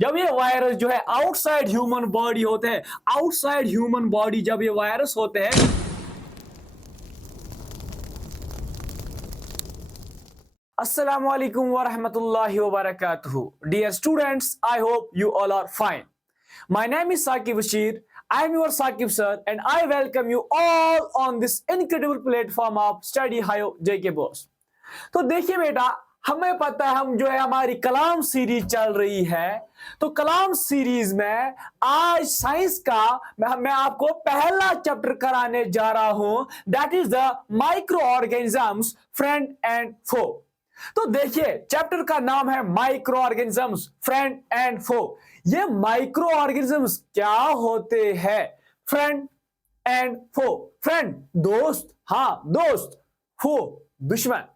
जब ये वायरस जो है आउटसाइड ह्यूमन बॉडी होते हैं, आउटसाइड ह्यूमन बॉडी जब ये वायरस होते हैं, अस्सलाम वालेकुम व रहमतुल्लाहि व बरकातुहू। Dear students, I hope you all are fine. My name is Saqib Bashir. I am your Saqib sir and I welcome you all on this incredible platform of Study Hayo JK Boss. तो देखिए बेटा, हमें पता है हम जो है हमारी कलाम सीरीज चल रही है। तो कलाम सीरीज में आज साइंस का मैं आपको पहला चैप्टर कराने जा रहा हूं, that is the micro organisms friend and foe. तो देखिए चैप्टर का नाम है micro organisms friend and foe. ये माइक्रो ऑर्गेनिजम्स क्या होते हैं? फ्रेंड एंड फो, फ्रेंड दोस्त, हाँ दोस्त, फो दुश्मन।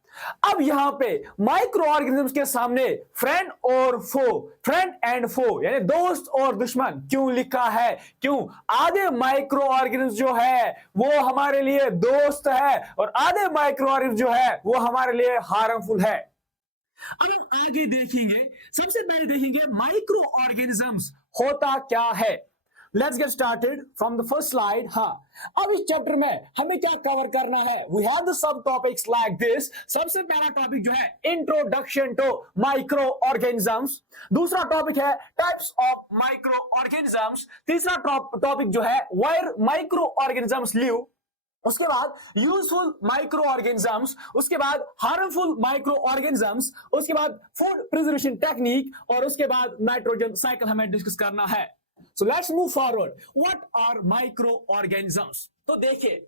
अब यहां पे माइक्रो ऑर्गेनिजम्स के सामने फ्रेंड और फो, फ्रेंड एंड फो यानी दोस्त और दुश्मन क्यों लिखा है? क्यों? आधे माइक्रो ऑर्गेनिज्म जो है वो हमारे लिए दोस्त है और आधे माइक्रो ऑर्गेनिज्म जो है वो हमारे लिए हार्मफुल है। अब हम आगे देखेंगे, सबसे पहले देखेंगे माइक्रो ऑर्गेनिजम्स होता क्या है। Let's get started from the first slide. हाँ, अब इस चैप्टर में हमें क्या कवर करना है? We have the sub topics like this. सबसे पहला टॉपिक जो है इंट्रोडक्शन टू माइक्रो ऑर्गेनिजम्स, दूसरा टॉपिक है टाइप्स ऑफ माइक्रो ऑर्गेनिजम्स, तीसरा टॉपिक जो है वेयर माइक्रो ऑर्गेनिजम्स लिव, उसके बाद यूजफुल माइक्रो ऑर्गेनिजम्स, उसके बाद हार्मफुल माइक्रो ऑर्गेनिजम्स, उसके बाद फूड प्रिजर्वेशन टेक्निक और उसके बाद नाइट्रोजन साइकिल हमें डिस्कस करना है। So let's move forward. What are microorganisms? तो देखिए,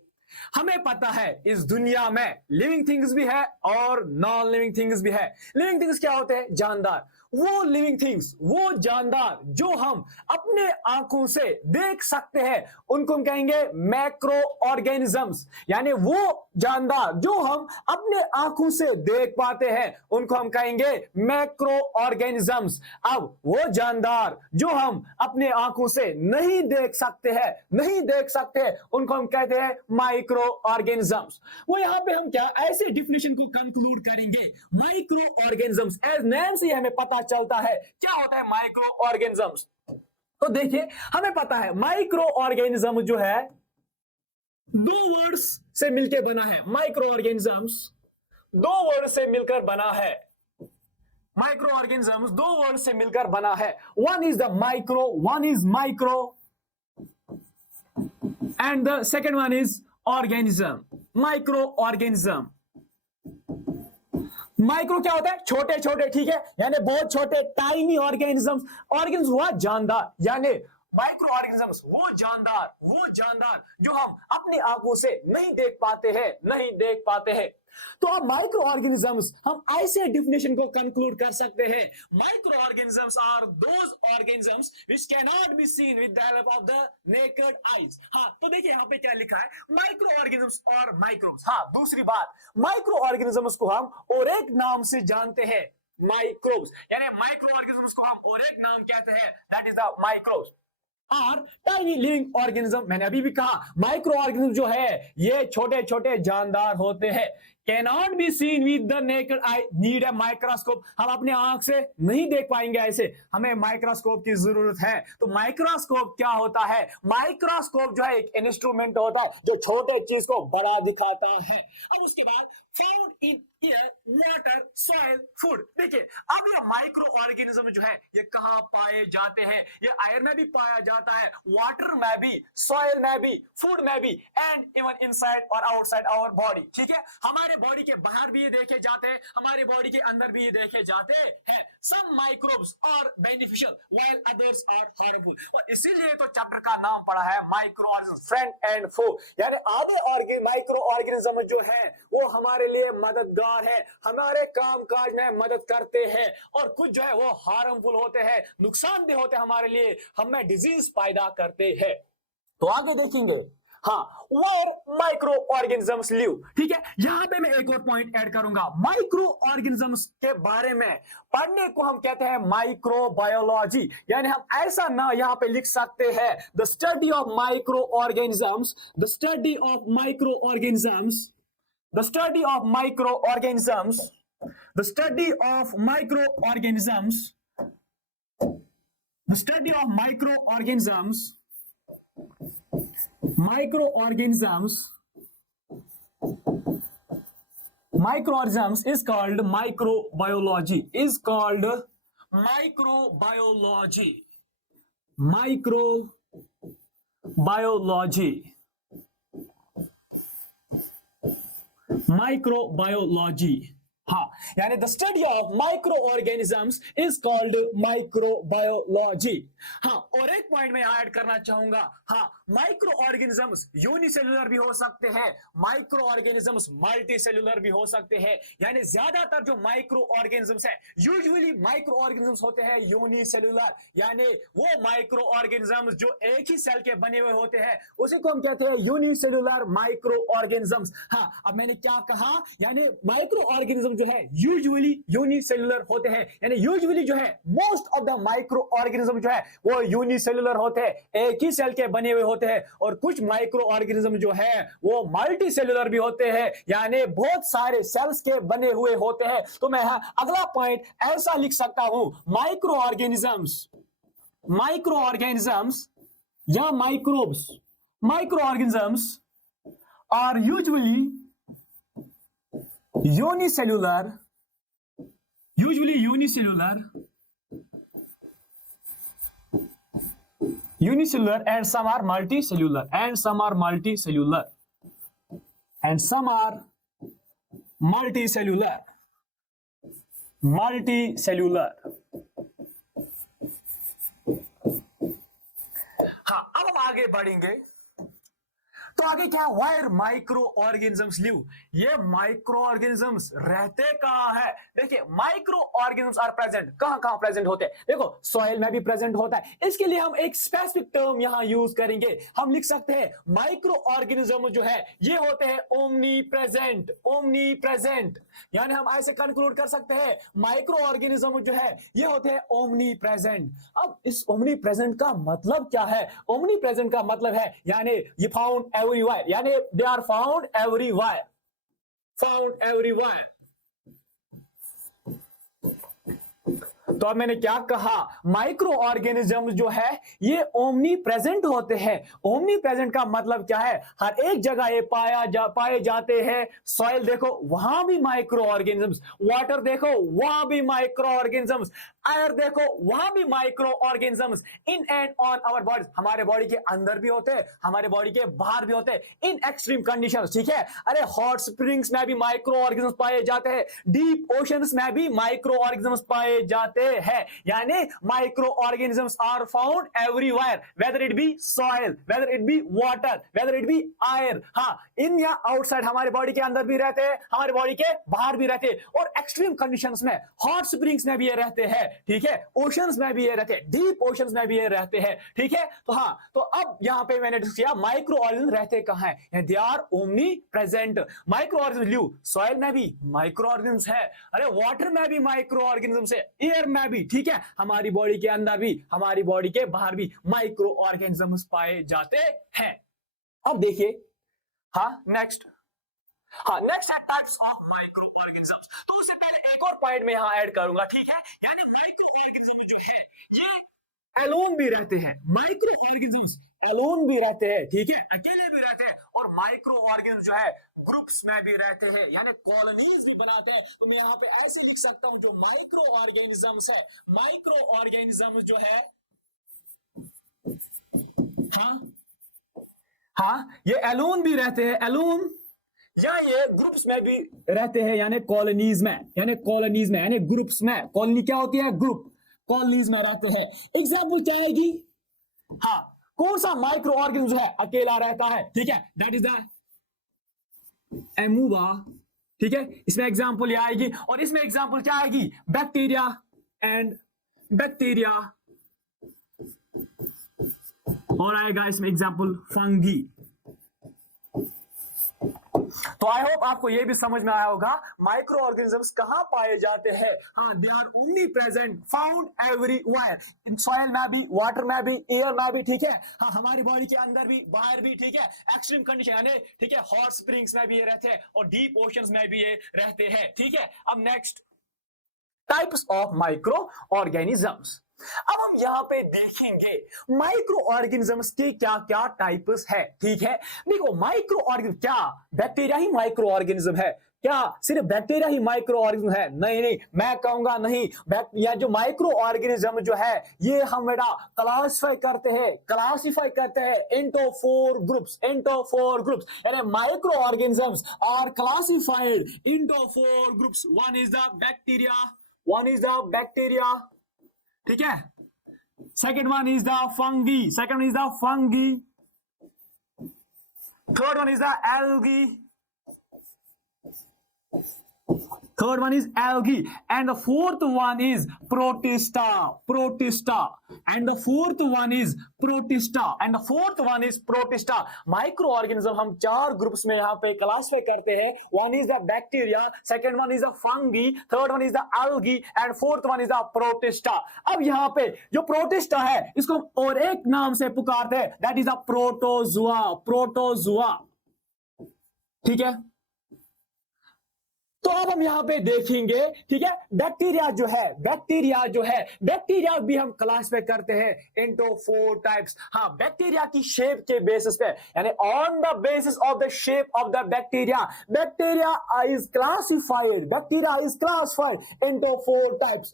हमें पता है इस दुनिया में लिविंग थिंग्स भी है और नॉन लिविंग थिंग्स भी है। लिविंग थिंग्स क्या होते हैं? जानदार। वो लिविंग थिंग्स, वो जानदार जो हम अपने आंखों से देख सकते हैं, उनको हम कहेंगे मैक्रो ऑर्गेनिजम्स। यानी वो जानदार जो हम अपने आंखों से देख पाते हैं, उनको हम कहेंगे मैक्रो ऑर्गेनिजम्स। अब वो जानदार जो हम अपने आंखों से नहीं देख सकते हैं, नहीं देख सकते हैं, उनको हम कहते हैं माइक्रो ऑर्गेनिजम्स। वो यहां पे हम क्या ऐसे डिफिनेशन को कंक्लूड करेंगे, माइक्रो ऑर्गेनिजम्स एज नेम से हमें पता चलता है क्या होता है माइक्रो ऑर्गेनिजम्स। तो देखिए हमें पता है माइक्रो ऑर्गेनिज्म जो है दो वर्ड्स से मिलकर बना है। माइक्रो ऑर्गेनिजम्स दो वर्ड से मिलकर बना है। माइक्रो ऑर्गेनिजम्स दो वर्ड से मिलकर बना है। One is the micro, one is micro and the second one is organism. Micro organism, micro क्या होता है? छोटे छोटे, ठीक है, यानी बहुत छोटे, टाइनी ऑर्गेनिजम्स। ऑर्गेनिज्म हुआ जानदार, यानी माइक्रो ऑर्गेनिजम्स वो जानदार जो हम अपनी आंखों से नहीं देख पाते हैं, नहीं देख पाते हैं। तो अब माइक्रो ऑर्गेनिजम्स हम ऐसे डिफिनेशन को कंक्लूड कर सकते हैं, microorganisms are those organisms which cannot be seen with the help of the naked eyes. हाँ, तो देखिए यहाँ पे क्या लिखा है, माइक्रो ऑर्गेनिजम्स और माइक्रोब्स। हाँ, दूसरी बात, माइक्रो ऑर्गेनिजम्स को हम और एक नाम से जानते हैं, माइक्रोब्स। यानी माइक्रो ऑर्गेनिजम्स को हम और एक नाम कहते हैं, that is the microbes. Are tiny living organism. मैंने अभी भी कहा माइक्रो ऑर्गेनिज्म जो है ये छोटे छोटे जानदार होते हैं, cannot be seen with the naked eye, need a microscope. हम अपने आंख से नहीं देख पाएंगे ऐसे, हमें माइक्रोस्कोप की जरूरत है। तो माइक्रोस्कोप क्या होता है? माइक्रोस्कोप जो है एक इंस्ट्रूमेंट होता है जो छोटे चीज को बड़ा दिखाता है। अब उसके बाद found in air, water, soil, food. देखिए अब ये माइक्रो ऑर्गेनिज्म जो है ये कहां पाए जाते हैं? ये एयर में भी पाया जाता है, वाटर में भी, सॉइल में भी, फूड में भी, एंड इवन इनसाइड और आउटसाइड आवर बॉडी। ठीक है, हमारे बॉडी के बाहर भी ये देखे जाते हैं, हमारे बॉडी के अंदर भी ये देखे जाते हैं। Some microbes are beneficial while others are harmful. और इसीलिए तो चैप्टर का नाम पड़ा है micro organism friend and foe. यानी आधे माइक्रो ऑर्गेनिज्म जो है वो हमारे लिए मददगार है, हमारे काम काज में मदद करते हैं, और कुछ जो है वो हार्मफुल होते हैं, नुकसानदेह होते हैं हमारे लिए, हमें डिजीज पैदा करते हैं। तो आगे देखेंगे, हाँ, वेयर माइक्रो ऑर्गेनिजम्स लिव। ठीक है, यहां पे मैं एक और पॉइंट ऐड करूंगा, माइक्रो ऑर्गेनिजम्स के बारे में पढ़ने को हम कहते हैं माइक्रोबायोलॉजी। यानी हम ऐसा ना यहां पे लिख सकते हैं the study of micro organisms, the study of micro organisms, the study of microorganisms, the study of microorganisms The study of microorganisms is called microbiology. Microbiology. हाँ, यानी the study of micro organisms is called microbiology. हाँ, और एक point मैं add करना चाहूंगा, हाँ, micro organisms unicellular भी हो सकते हैं, माइक्रो ऑर्गेनिजम्स मल्टी सेलुलर भी हो सकते हैं। यानी ज्यादातर जो माइक्रो ऑर्गेनिजम्स है, यूजुअली माइक्रो ऑर्गेनिजम्स होते हैं यूनिसेलुलर, यानी वो माइक्रो ऑर्गेनिजम्स जो एक ही सेल के बने हुए होते हैं, उसी को हम कहते हैं यूनिसेलुलर माइक्रो ऑर्गेनिजम्स। हाँ, अब मैंने क्या कहा, यानी माइक्रो ऑर्गेनिज्म जो है यूजुअली यूनिसेलुलर होते हैं, यानी यूजुअली जो है most of the micro organism जो है वो यूनिसेलुलर होते हैं, एक ही सेल के बने हुए होते हैं, और कुछ माइक्रो ऑर्गेनिज्म जो है वो मल्टी सेलुलर भी होते हैं, यानी बहुत सारे सेल्स के बने हुए होते हैं। तो मैं अगला पॉइंट ऐसा लिख सकता हूं, माइक्रो ऑर्गेनिजम्स या microorganisms are usually unicellular and some are multicellular हाँ, अब हम आगे बढ़ेंगे। तो आगे क्या, वायर माइक्रो ऑर्गेनिजम्स लिव, ये माइक्रो ऑर्गेनिजम्स रहते कहां है? देखिए, माइक्रो ऑर्गेनिजम्स आर प्रेजेंट, कहां प्रेजेंट होते हैं? देखो, सॉइल में भी प्रेजेंट होता है। इसके लिए हम एक स्पेसिफिक टर्म यहां यूज करेंगे, हम लिख सकते हैं माइक्रो ऑर्गेनिज्म जो है ये होते हैं ओमनी प्रेजेंट, यानी हम ऐसे कंक्लूड कर सकते हैं माइक्रो ऑर्गेनिज्म जो है ये होते हैं ओमनी प्रेजेंट। अब इस ओमनी प्रेजेंट का मतलब क्या है? ओमनी प्रेजेंट का मतलब है यानी ये फाउंड everywhere, यानी they are found everywhere। तो अब मैंने क्या कहा, माइक्रो ऑर्गेनिज्म जो है ये ओमनी प्रेजेंट होते हैं। ओमनी प्रेजेंट का मतलब क्या है? हर एक जगह ये पाए जाते हैं। सॉइल देखो, वहां भी माइक्रो ऑर्गेनिजम्स, वाटर देखो, वहां भी माइक्रो ऑर्गेनिजम्स, एयर देखो, वहां भी microorganisms, in and on our body, हमारे बॉडी के अंदर भी होते हैं, हमारे बॉडी के बाहर भी होते हैं, इन एक्सट्रीम कंडीशंस। ठीक है, अरे हॉट स्प्रिंग्स में भी माइक्रो ऑर्गेनिजम्स पाए जाते हैं, डीप ओशंस में भी माइक्रो ऑर्गेनिजम्स पाए जाते हैं, यानी microorganisms are found everywhere, whether it be soil, whether it be water, whether it be air. हाँ, इन या आउटसाइड, हमारे बॉडी के अंदर भी रहते हैं, हमारे बॉडी के बाहर भी रहते हैं, और एक्सट्रीम कंडीशंस में हॉट स्प्रिंग्स में भी ये रहते हैं। ठीक है, ओशंस में भी ये रहते हैं, डीप ओशंस में भी ये रहते हैं। ठीक है, तो हाँ, तो अब यहां पे मैंने किया माइक्रो ऑर्गेनिज्म रहते कहां है? They are omnipresent. Microorganism live, soil में भी माइक्रो ऑर्गेनिज्म्स है, अरे वाटर में भी माइक्रो ऑर्गेनिज्म्स है, एयर में भी, ठीक है, हमारी बॉडी के अंदर भी, हमारी बॉडी के बाहर भी माइक्रो ऑर्गेनिज्म्स पाए जाते हैं। अब देखिए, नेक्स्ट है टाइप्स ऑफ माइक्रो ऑर्गेनिजम्स। तो उससे पहले एक और पॉइंट में यहां ऐड करूंगा, ठीक है, यानी माइक्रो ऑर्गेनिज्म जो है ये एलोन भी रहते हैं, माइक्रो ऑर्गेनिजम्स एलोन भी रहते हैं, ठीक है, अकेले भी रहते हैं, और माइक्रो ऑर्गेनिज्म जो है ग्रुप्स में भी रहते हैं, यानी कॉलोनीज भी बनाते हैं। तो मैं यहाँ पे ऐसे लिख सकता हूं, जो माइक्रो ऑर्गेनिजम्स है, माइक्रो ऑर्गेनिज्म जो है ये एलोन भी रहते हैं, एलोन, या ये ग्रुप्स में भी रहते हैं, यानी कॉलोनीज में, यानी ग्रुप्स में। कॉलोनी क्या होती है? ग्रुप, कॉलोनीज में रहते हैं। एग्जाम्पल क्या आएगी? कौन सा माइक्रो ऑर्गेनिज्म है अकेला रहता है? ठीक है, दैट इज द एमूबा। ठीक है, इसमें एग्जाम्पल यह आएगी, और इसमें एग्जाम्पल क्या आएगी? बैक्टीरिया एंड बैक्टीरिया, और आएगा इसमें एग्जाम्पल फंगी। तो आई होप आपको यह भी समझ में आया होगा माइक्रो ऑर्गेनिजम्स कहां पाए जाते हैं। They are omnipresent, found everywhere, in soil में भी, वाटर में भी, एयर में भी, ठीक है, हमारी बॉडी के अंदर भी, बाहर भी, ठीक है, एक्सट्रीम कंडीशन यानी, ठीक है, हॉट स्प्रिंग्स में भी ये रहते हैं, और डीप ओशंस में भी ये रहते हैं। ठीक है, अब next types of micro organisms. अब हम यहाँ पे देखेंगे माइक्रो ऑर्गेनिजम्स के क्या क्या टाइप्स है। ठीक है, देखो माइक्रो ऑर्गेनिज्म, क्या बैक्टीरिया ही माइक्रो ऑर्गेनिज्म है? क्या सिर्फ बैक्टीरिया ही माइक्रो ऑर्गेनिज्म है? नहीं नहीं, मैं कहूंगा नहीं। या जो माइक्रो ऑर्गेनिज्म जो है ये हम बेटा क्लासिफाई करते हैं इनटू फोर ग्रुप्स। यानी microorganisms are classified into four groups. One is the bacteria, ठीक है। Second one is the fungi, third one is the algae, and the fourth one is protista, microorganism हम चार groups में यहाँ पे classify करते हैं। One is the bacteria, second one is the fungi, third one is the algae and fourth one is the protista. अब यहाँ पे जो प्रोटिस्टा है इसको और एक नाम से पुकारते हैं, दैट इज द प्रोटोजुआ। ठीक है, तो अब हम यहां पे देखेंगे, ठीक है, बैक्टीरिया भी हम क्लासिफाई करते हैं इनटू फोर टाइप्स। हाँ, बैक्टीरिया की शेप के बेसिस पे, यानी on the basis of the shape of the bacteria is classified into four types.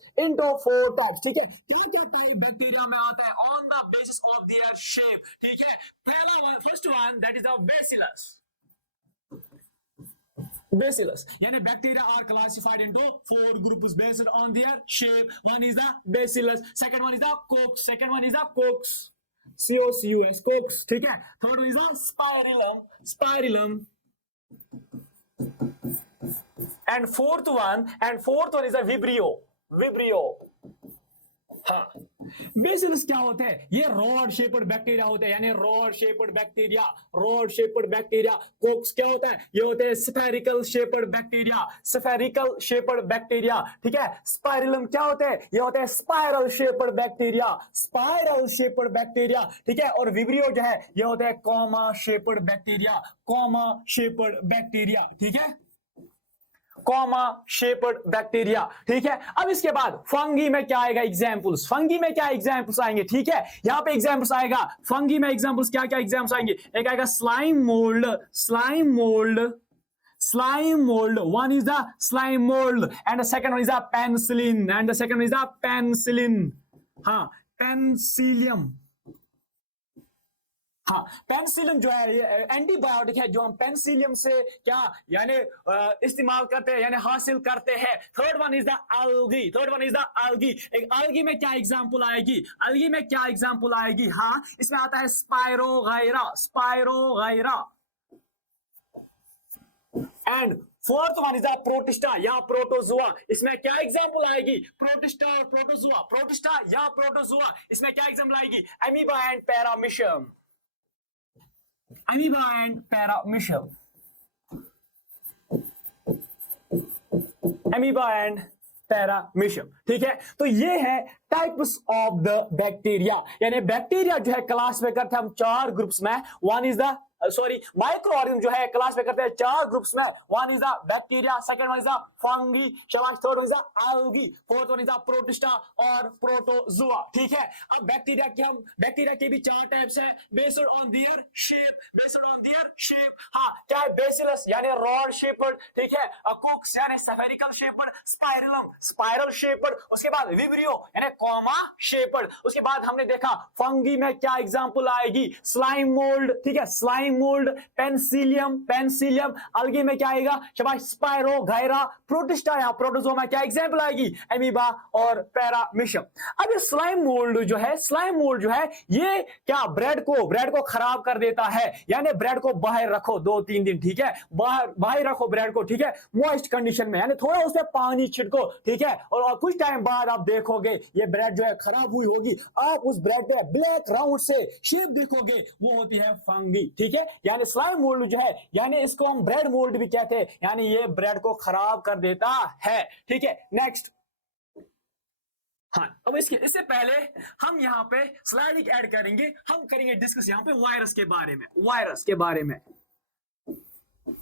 ठीक है, क्या क्या टाइप बैक्टीरिया में आता है on the basis of their shape? ठीक है, first one that is the Bacillus, यानी bacteria are classified into four groups based on their shape. One is the bacillus, second one is the Cokes, COCUS, Cokes. ठीक है, third one is the spirillum, and fourth one is the vibrio. हाँ, bacillus क्या होते हैं? ये rod shaped bacteria होते हैं, यानी रॉड शेप्ड बैक्टीरिया। कोक्स क्या होता है? ये होते हैं स्फेरिकल शेप्ड बैक्टीरिया। ठीक है, स्पाइरलम क्या होते हैं? ये होते हैं स्पाइरल शेप्ड बैक्टीरिया। ठीक है, और विब्रियो जो है ये होते हैं कॉमा शेप्ड बैक्टीरिया। ठीक है, कॉमा शेप्ड बैक्टीरिया। ठीक है, अब इसके बाद फंगी में क्या आएगा? एग्जांपल्स आएंगे। ठीक है, यहां पे एग्जांपल्स आएगा फंगी में। एग्जांपल्स क्या एग्जांपल्स आएंगे? एक आएगा slime mould, one is the slime mould and the second one is the penicillin, हाँ, पेनिसिलियम। हाँ, पेनिसिलिन जो है ये एंटीबायोटिक है, जो हम पेनिसिलियम से क्या यानी इस्तेमाल करते हैं, यानी हासिल करते हैं। Third one is the algae. एक एल्गी में क्या एग्जांपल आएगी? हाँ, इसमें आता है spirogyra. And fourth one is the protista या प्रोटोजुआ। इसमें क्या एग्जांपल आएगी? प्रोटिस्टा या प्रोटोजुआ। इसमें क्या एग्जांपल आएगी? Amoeba and paramecium. ठीक है, तो ये है टाइप्स ऑफ द बैक्टीरिया। यानी बैक्टीरिया जो है क्लास में करते हैं हम चार ग्रुप्स में। One is the micro organism जो है क्लास में करते हैं चार ग्रुप्स में। One is the bacteria, second one is the fungi, third one is the algae, fourth one is the protista और प्रोटोजुआ। ठीक है, अब बैक्टीरिया के भी चार टाइप्स हैं बेस्ड ऑन देयर शेप। हाँ, क्या है? बेसिलस यानी रॉड शेप्ड, ठीक है, कोक्स यानी स्फेरिकल शेप्ड, स्पाइरल शेप्ड, उसके बाद विब्रियो यानी कॉमा शेप्ड। उसके बाद हमने देखा फंगी में क्या एग्जांपल आएगी? स्लाइम मोल्ड, ठीक है, पेनिसिलियम। अलगी में क्या आएगा? स्पाइरोगाइरा। प्रोटिस्टा या प्रोटोजुआ में क्या एग्जांपल आएगी? अमीबा और पैरामीशियम। अब ये स्लाइम मोल्ड जो है ये क्या ब्रेड को खराब कर देता है। यानी ब्रेड को बाहर रखो 2-3 दिन, ठीक है, बाहर रखो ब्रेड को, ठीक है, मॉइस्ट कंडीशन में, यानी थोड़ा उसमें पानी छिड़को, ठीक है, और कुछ टाइम बाद आप देखोगे ये ब्रेड जो है खराब हुई होगी। आप उस ब्रेड पे ब्लैक राउंड से शेप देखोगे, वो होती है फंगी। ठीक है, यानी स्लाइम मोल्ड जो है, यानी इसको हम ब्रेड मोल्ड भी कहते हैं, यानी ये ब्रेड को खराब कर देता है। ठीक है, नेक्स्ट। हाँ, अब इससे पहले हम यहाँ पे स्लाइड एक ऐड करेंगे। हम करेंगे डिस्कस यहाँ पे वायरस के बारे में।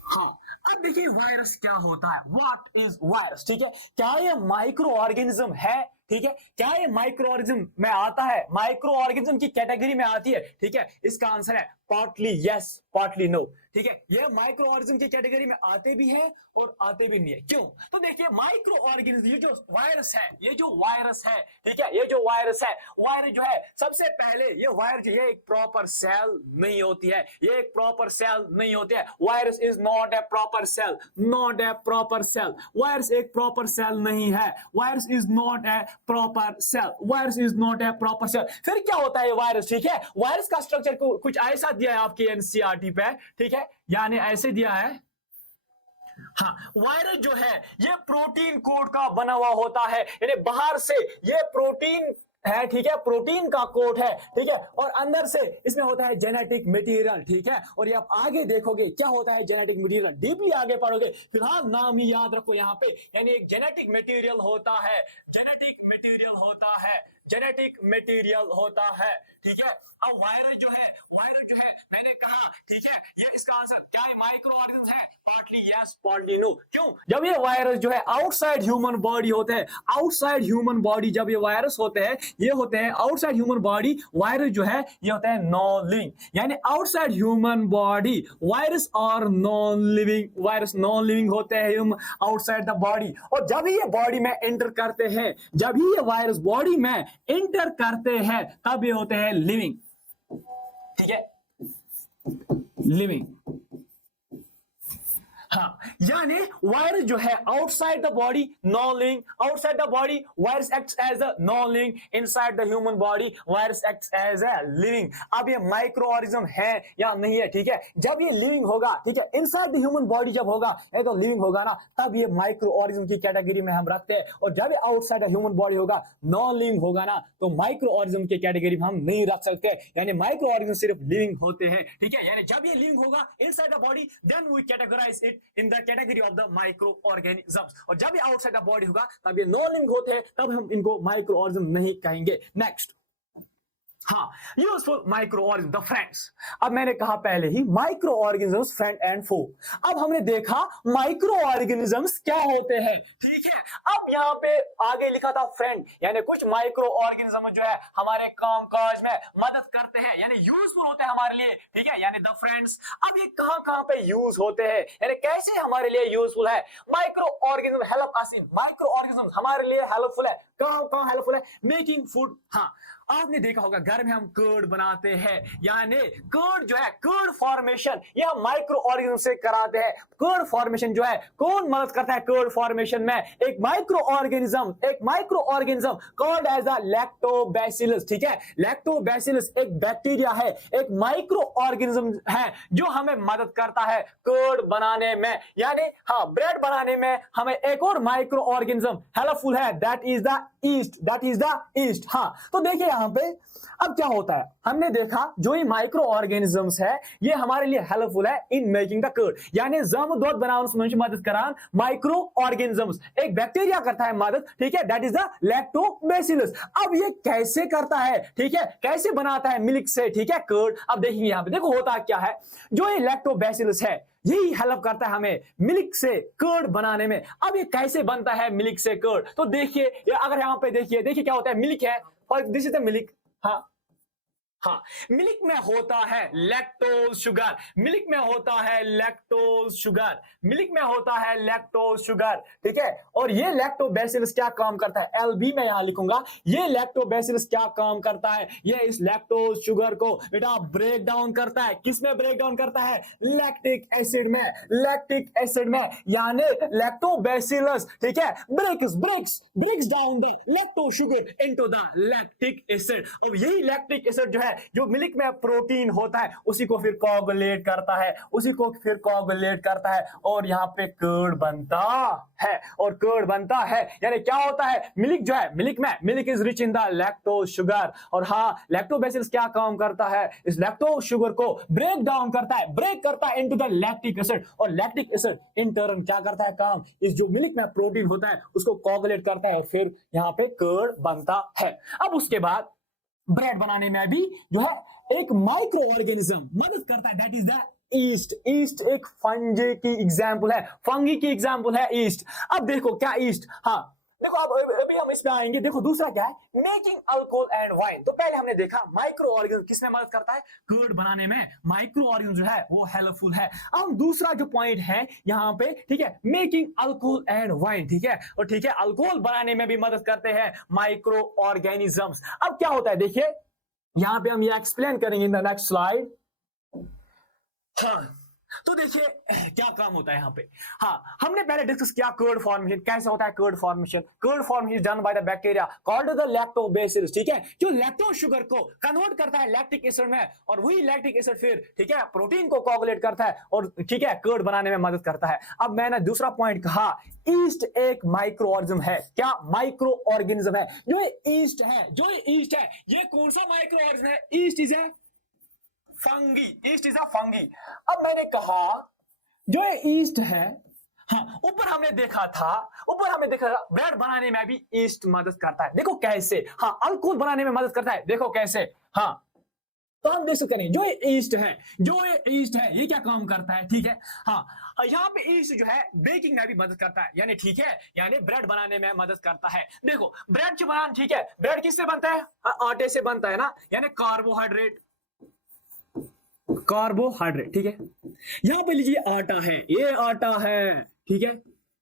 हाँ, अब देखिए वायरस क्या होता है, व्हाट इज वायरस, ठीक है। क्या ये माइक्रो ऑर्गेनिज्म है, ठीक है। क्या ये माइक्रो ऑर्गेनिज्म में आता है, माइक्रो ऑर्गेनिज्म की कैटेगरी में आती है, ठीक है। इसका आंसर है पार्टली यस, पार्टली नो, ठीक है। ये माइक्रो ऑर्गेनिज्म की कैटेगरी में आते भी हैं और आते भी नहीं है। क्यों? तो देखिए माइक्रो ऑर्गेनिज्म, ये जो वायरस है, ये जो वायरस है, ठीक है, ये जो वायरस है, वायरस जो है सबसे पहले ये वायरस जो है एक प्रॉपर सेल नहीं होती है, ये एक प्रॉपर सेल नहीं होती है। Virus is not a proper cell, not a proper cell. Virus एक प्रॉपर सेल नहीं है, virus is not a proper cell, virus is not a proper cell. फिर क्या होता है वायरस, ठीक है। वायरस का स्ट्रक्चर को कुछ ऐसा दिया है आपके एनसीईआरटी पे, ठीक है, यानी ऐसे दिया है। हाँ, वायरस जो है ये प्रोटीन कोड का बना हुआ होता है, यानी बाहर से ये प्रोटीन है, ठीक है, प्रोटीन का कोट है, ठीक है, और अंदर से इसमें होता है जेनेटिक मटेरियल, ठीक है। और ये आप आगे देखोगे क्या होता है जेनेटिक मटेरियल, डीपली आगे पढ़ोगे, फिलहाल नाम ही याद रखो यहाँ पे, यानी एक जेनेटिक मटेरियल होता है, जेनेटिक मटेरियल होता है, जेनेटिक मटेरियल होता है, ठीक है। अब वायरस जो है, वायरस जो है मैंने कहा, ठीक है, ये इसका आंसर क्या है, माइक्रो ऑर्गेनिज्म है, पार्टली यस पार्टली नो। क्यों? जब ये वायरस जो है आउटसाइड ह्यूमन बॉडी होते हैं, आउटसाइड ह्यूमन बॉडी जब ये वायरस होते हैं, ये होते हैं आउटसाइड ह्यूमन बॉडी, वायरस जो है ये होता है नॉन लिविंग, यानी आउटसाइड ह्यूमन बॉडी वायरस और non living, virus non living होते हैं आउटसाइड द बॉडी। और जब ये बॉडी में एंटर करते हैं, जब ये वायरस बॉडी में एंटर करते हैं, तब ये होते हैं लिविंग, ठीक है, लिविंग। हाँ, यानी वायरस जो है outside the body non living, outside the body virus acts as a non living, inside the human body virus acts as a living. अब ये माइक्रो ऑर्गेनिज्म है या नहीं है, ठीक है। जब ये लिविंग होगा, ठीक है, इनसाइड द ह्यूमन बॉडी जब होगा, ये तो लिविंग होगा ना, तब ये माइक्रो ऑर्गेनिज्म की कैटेगरी में हम रखते हैं। और जब ये आउटसाइड द ह्यूमन बॉडी होगा, नॉन लिविंग होगा ना, तो माइक्रो ऑर्गेनिज्म की कैटेगरी में हम नहीं रख सकते, यानी माइक्रो ऑर्गेनिज्म सिर्फ लिविंग होते हैं, ठीक है। यानी जब ये लिविंग होगा inside the body, then we categorise it in the category of the micro organisms. और जब ये आउटसाइड द बॉडी होगा, तब ये नॉन लिविंग होते हैं, तब हम इनको माइक्रो ऑर्गेनिज्म नहीं कहेंगे। नेक्स्ट, हाँ, useful micro organism the friends. अब मैंने कहा पहले ही माइक्रो ऑर्गेनिजम्स फ्रेंड एंड फो। अब हमने देखा माइक्रो ऑर्गेनिजम्स क्या होते हैं, ठीक है। अब यहाँ पे आगे लिखा था फ्रेंड, यानी कुछ माइक्रो ऑर्गेनिज्म जो है हमारे कामकाज में मदद करते हैं, यानी यूजफुल होते हैं हमारे लिए, ठीक है, यानी द फ्रेंड्स। अब ये कहाँ कहाँ पे यूज होते हैं, यानी कैसे हमारे लिए यूजफुल है। माइक्रो ऑर्गेनिज्म हेल्प अस इन, माइक्रो ऑर्गेनिज्म हमारे लिए हेल्पफुल है, कहाँ कहाँ हेल्पफुल है, मेकिंग फूड। हाँ, आपने देखा होगा घर में हम कर्ड बनाते हैं, यानी कर्ड जो है, कर्ड फॉर्मेशन ये हम माइक्रो ऑर्गेनिज्म से कराते हैं। कर्ड फॉर्मेशन जो है कौन मदद करता है कर्ड फॉर्मेशन में, एक माइक्रो ऑर्गेनिज्म, एक microorganism called as a lactobacillus, ठीक है। लैक्टोबैसिलस एक बैक्टीरिया है, एक माइक्रो ऑर्गेनिज्म है जो हमें मदद करता है कर्ड बनाने में, यानी हाँ, ब्रेड बनाने में हमें एक और माइक्रो ऑर्गेनिज्म हेल्पफुल है, that is the east, that is the east. हाँ, तो देखिए यहाँ पे अब क्या होता है, हमने देखा जो ये माइक्रो ऑर्गेनिजम्स है ये हमारे लिए हेल्पफुल है इन मेकिंग द कर्ड, यानी जम दूध बनाने में मदद करान माइक्रो ऑर्गेनिजम्स, एक बैक्टीरिया करता है मदद, ठीक है, दैट इज द लैक्टोबैसिलस। अब ये कैसे करता है, ठीक है, कैसे बनाता है मिल्क से, ठीक है, कर्ड। अब देखिए यहाँ पे देखो होता क्या है, जो ये लैक्टोबैसिलस है यही हेल्प करता है हमें मिल्क से कर्ड बनाने में। अब ये कैसे बनता है मिल्क से कर्ड, तो देखिए अगर यहाँ पे देखिए, देखिए क्या होता है, मिल्क है और दिस इज द मिल्क। हाँ हाँ, मिल्क में होता है लैक्टोज शुगर, मिल्क में होता है लैक्टोज शुगर, मिल्क में होता है लैक्टोज शुगर, ठीक है। और ये लैक्टोबैसिलस क्या काम करता है, एलबी में यहां लिखूंगा, ये लैक्टोबैसिलस क्या काम करता है, ये इस लैक्टोज शुगर को बेटा ब्रेक डाउन करता है, किसमें ब्रेक डाउन करता है, लैक्टिक एसिड में, लैक्टिक एसिड में, यानी लैक्टोबैसिलस, ठीक है, breaks down the lactose sugar into the lactic acid. और यही लैक्टिक एसिड जो है, जो मिल्क में प्रोटीन होता है उसी को फिर कोगुलेट करता है, उसी को फिर कोगुलेट करता है और यहाँ पे कर्ड बनता है, और कर्ड बनता है, यानी क्या होता है, मिल्क जो है, milk is rich in the lactose sugar. और हाँ, लैक्टोबैसिलस क्या काम करता है, इस लैक्टोज शुगर को ब्रेक डाउन करता है, ब्रेक करता है इनटू द लैक्टिक एसिड, और लैक्टिक एसिड इन टर्न क्या करता है काम, इस जो मिल्क में प्रोटीन होता है उसको कोगुलेट करता है और फिर यहाँ पे कर्ड बनता है। अब उसके बाद ब्रेड बनाने में भी जो है एक माइक्रो ऑर्गेनिज्म मदद करता है, that is the east, east एक फंगी की एग्जाम्पल है, फंगी की एग्जाम्पल है ईस्ट। अब देखो क्या ईस्ट, हाँ देखो अब अभी हम इसमें आएंगे। देखो दूसरा क्या है, मेकिंग अल्कोहल एंड वाइन। तो पहले हमने देखा माइक्रो ऑर्गेनिज्म किसमें मदद करता है, कर्ड बनाने में माइक्रो ऑर्गेनिज्म जो है वो हेल्पफुल है। अब दूसरा जो पॉइंट है यहाँ पे, ठीक है, मेकिंग अल्कोहल एंड वाइन, ठीक है, और ठीक है अल्कोहल बनाने में भी मदद करते हैं माइक्रो ऑर्गेनिजम्स। अब क्या होता है देखिए, यहां पे हम ये एक्सप्लेन करेंगे इन द नेक्स्ट स्लाइड। हाँ तो देखिए क्या काम होता है यहाँ पे। हाँ हमने पहले डिस्कस किया कर्ड फॉर्मेशन कैसे होता है। Curd formation, curd formation done by the bacteria called the lactobacillus, ठीक है, जो लैक्टोज शुगर को कन्वर्ट करता है लैक्टिक एसिड में, और वही लैक्टिक एसिड फिर ठीक है प्रोटीन को कोगुलेट करता है और ठीक है कर्ड बनाने में मदद करता है। अब मैंने दूसरा पॉइंट कहा, ईस्ट एक माइक्रो ऑर्गेनिज्म है। क्या माइक्रो ऑर्गेनिज्म है जो ईस्ट है, जो ईस्ट है ये कौन सा माइक्रो ऑर्गेनिज्म है, ईस्ट इज है fungi, east is a fungi. अब मैंने कहा जो ये ईस्ट है, हाँ ऊपर हमने देखा था ब्रेड बनाने में भी ईस्ट मदद करता है। देखो कैसे, हाँ अल्कोहल बनाने में मदद करता है, देखो कैसे। हाँ तो हम देख सकते हैं जो ये ईस्ट है ये क्या काम करता है, ठीक है। हाँ यहाँ पे ईस्ट जो है बेकिंग में भी मदद करता है, यानी ठीक है, यानी ब्रेड बनाने में मदद करता है। देखो ब्रेड जो बनाना, ठीक है, ब्रेड किससे बनता है, आटे से बनता है ना, यानी कार्बोहाइड्रेट, ठीक है। यहां पे लीजिए आटा है, ये आटा है, ठीक है,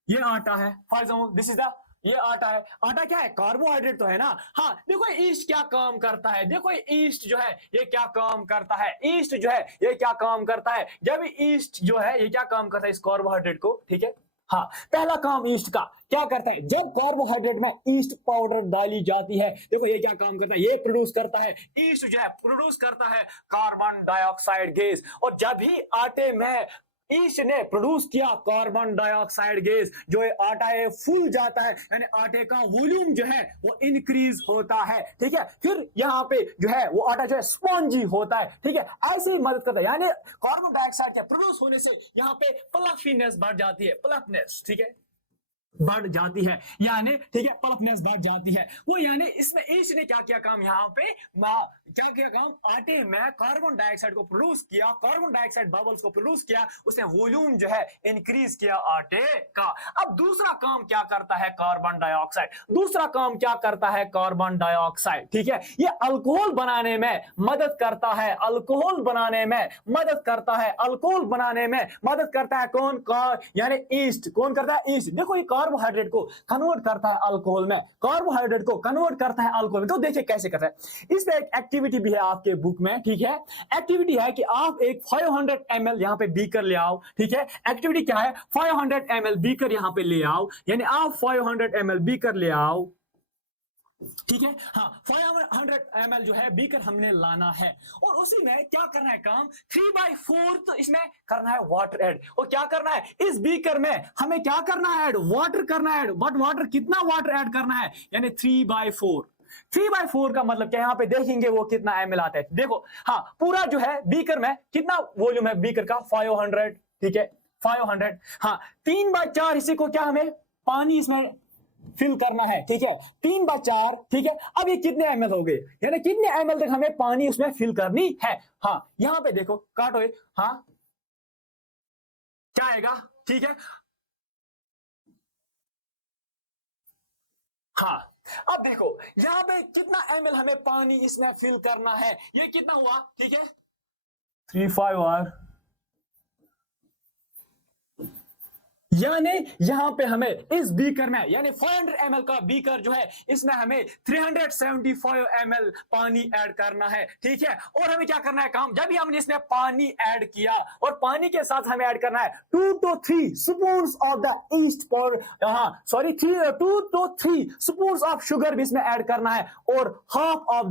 ये आटा है, for example this is the, ये आटा है। आटा क्या है, कार्बोहाइड्रेट तो है ना। हाँ देखो ईस्ट क्या काम करता है, देखो ईस्ट जो है ये क्या काम करता है, ईस्ट जो है ये क्या काम करता है, जब ईस्ट जो है ये क्या काम करता है इस कार्बोहाइड्रेट को, ठीक है। हाँ पहला काम ईस्ट का क्या करता है, जब कार्बोहाइड्रेट में ईस्ट पाउडर डाली जाती है, देखो ये क्या काम करता है, ये प्रोड्यूस करता है, ईस्ट जो है प्रोड्यूस करता है कार्बन डाइऑक्साइड गैस। और जब भी आटे में ईस्ट ने प्रोड्यूस किया कार्बन डाइऑक्साइड गैस, जो आटा है फूल जाता है, यानी आटे का वॉल्यूम जो है वो इंक्रीज होता है, ठीक है। फिर यहाँ पे जो है वो आटा जो है स्पॉन्जी होता है, ठीक है, ऐसे ही मदद करता है, यानी कार्बन डाइऑक्साइड के प्रोड्यूस होने से यहाँ पे प्लफीनेस बढ़ जाती है, प्लफनेस, ठीक है, बढ़ जाती है, यानी ठीक है पल्पनेस बढ़ जाती है। वो यानी इसमें ईस्ट ने क्या किया काम, यहाँ पे क्या किया काम, आटे में कार्बन डाइऑक्साइड को प्रोड्यूस किया, कार्बन डाइऑक्साइड बबल्स को प्रोड्यूस किया, उसने वॉल्यूम जो है इंक्रीज किया आटे का। अब दूसरा काम क्या करता है कार्बन डाइऑक्साइड, दूसरा काम क्या करता है कार्बन डाइऑक्साइड, ठीक है, ये अल्कोहल बनाने में मदद करता है, अल्कोहल बनाने में मदद करता है, अल्कोहल बनाने में मदद करता है कौन, यानी ईस्ट, कौन करता है, ईस्ट। देखो ये कार्बोहाइड्रेट को कन्वर्ट करता है अल्कोहल में, कार्बोहाइड्रेट को कन्वर्ट करता है अल्कोहल में। तो देखिए कैसे करता है, इस पे एक एक्टिविटी भी है आपके बुक में, ठीक है। एक्टिविटी है कि आप एक 500 ml यहाँ पे बीकर ले आओ, ठीक है। एक्टिविटी क्या है, 500 ml बीकर यहाँ पे ले आओ, यानी आप 500 ml बीकर ले आओ, ठीक है। हाँ 500 ml जो है बीकर हमने लाना है, और उसी में क्या करना है काम, 3/4 इसमें करना है वाटर ऐड। और क्या करना है, इस बीकर में हमें क्या करना है, ऐड वाटर करना है। बट वाटर कितना वाटर ऐड करना है, यानी 3/4। 3/4 का मतलब क्या, यहाँ पे देखेंगे वो कितना ml आता है। देखो हाँ पूरा जो है बीकर में कितना वॉल्यूम है बीकर का, 500, ठीक है 500। हाँ 3/4 हिस्से को क्या हमें पानी इसमें फिल करना है, ठीक है, 3/4, ठीक है। अब ये कितने ml हो गए, यानी कितने ml तक हमें पानी उसमें फिल करनी है। हाँ यहां पे देखो काटो, हाँ क्या आएगा, ठीक है। हाँ अब देखो यहाँ पे कितना ml हमें पानी इसमें फिल करना है, ये कितना हुआ, ठीक है 3/5 यानी यहां पे हमें इस बीकर में, यानी 500 ml का बीकर जो है इसमें हमें 375 ml पानी ऐड करना है, ठीक है। और हमें क्या करना है काम, जब भी हमने इसमें पानी ऐड किया, और पानी के साथ हमें ऐड करना है 2 to 3 spoons of the east powder, 2 to 3 spoons of sugar भी इसमें ऐड करना है, और हाफ ऑफ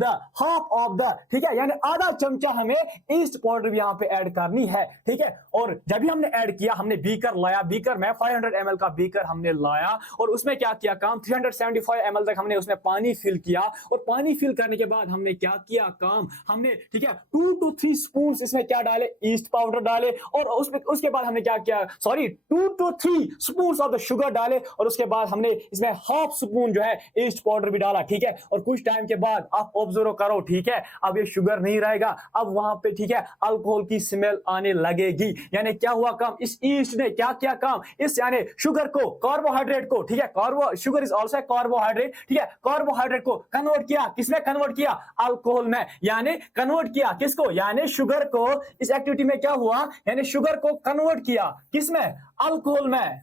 द ठीक है, यानी आधा चमचा हमें ईस्ट पाउडर भी यहाँ पे ऐड करनी है, ठीक है। और जब भी हमने ऐड किया, हमने बीकर लाया, बीकर में है 500 ml का बीकर हमने लाया और उसमें क्या किया काम, 375 ml तक हमने उसमें पानी फिल किया और पानी फिल करने के बाद हमने क्या किया काम, हमने ठीक है 2 to 3 स्पून इसमें क्या डाले, ईस्ट पाउडर डाले और उसमें उसके बाद हमने क्या किया, sorry 2 to 3 spoon of the sugar डाले और उसके बाद हमने इसमें हाफ स्पून जो है ईस्ट पाउडर भी डाला, ठीक है। और कुछ टाइम के बाद आप ऑब्जर्व करो, ठीक है, अब ये शुगर नहीं रहेगा, अब वहां पे ठीक है अल्कोहल की स्मेल आने लगेगी। यानी क्या हुआ काम, इस ईस्ट ने क्या किया काम, इस यानी शुगर को, कार्बोहाइड्रेट को, ठीक है, शुगर इज आल्सो कार्बोहाइड्रेट, ठीक है, कार्बोहाइड्रेट को कन्वर्ट किया, किसमें कन्वर्ट किया, अल्कोहल में। यानी कन्वर्ट किया किसको, यानी शुगर को, इस एक्टिविटी में क्या हुआ, यानी शुगर को कन्वर्ट किया किसमें, अल्कोहल में,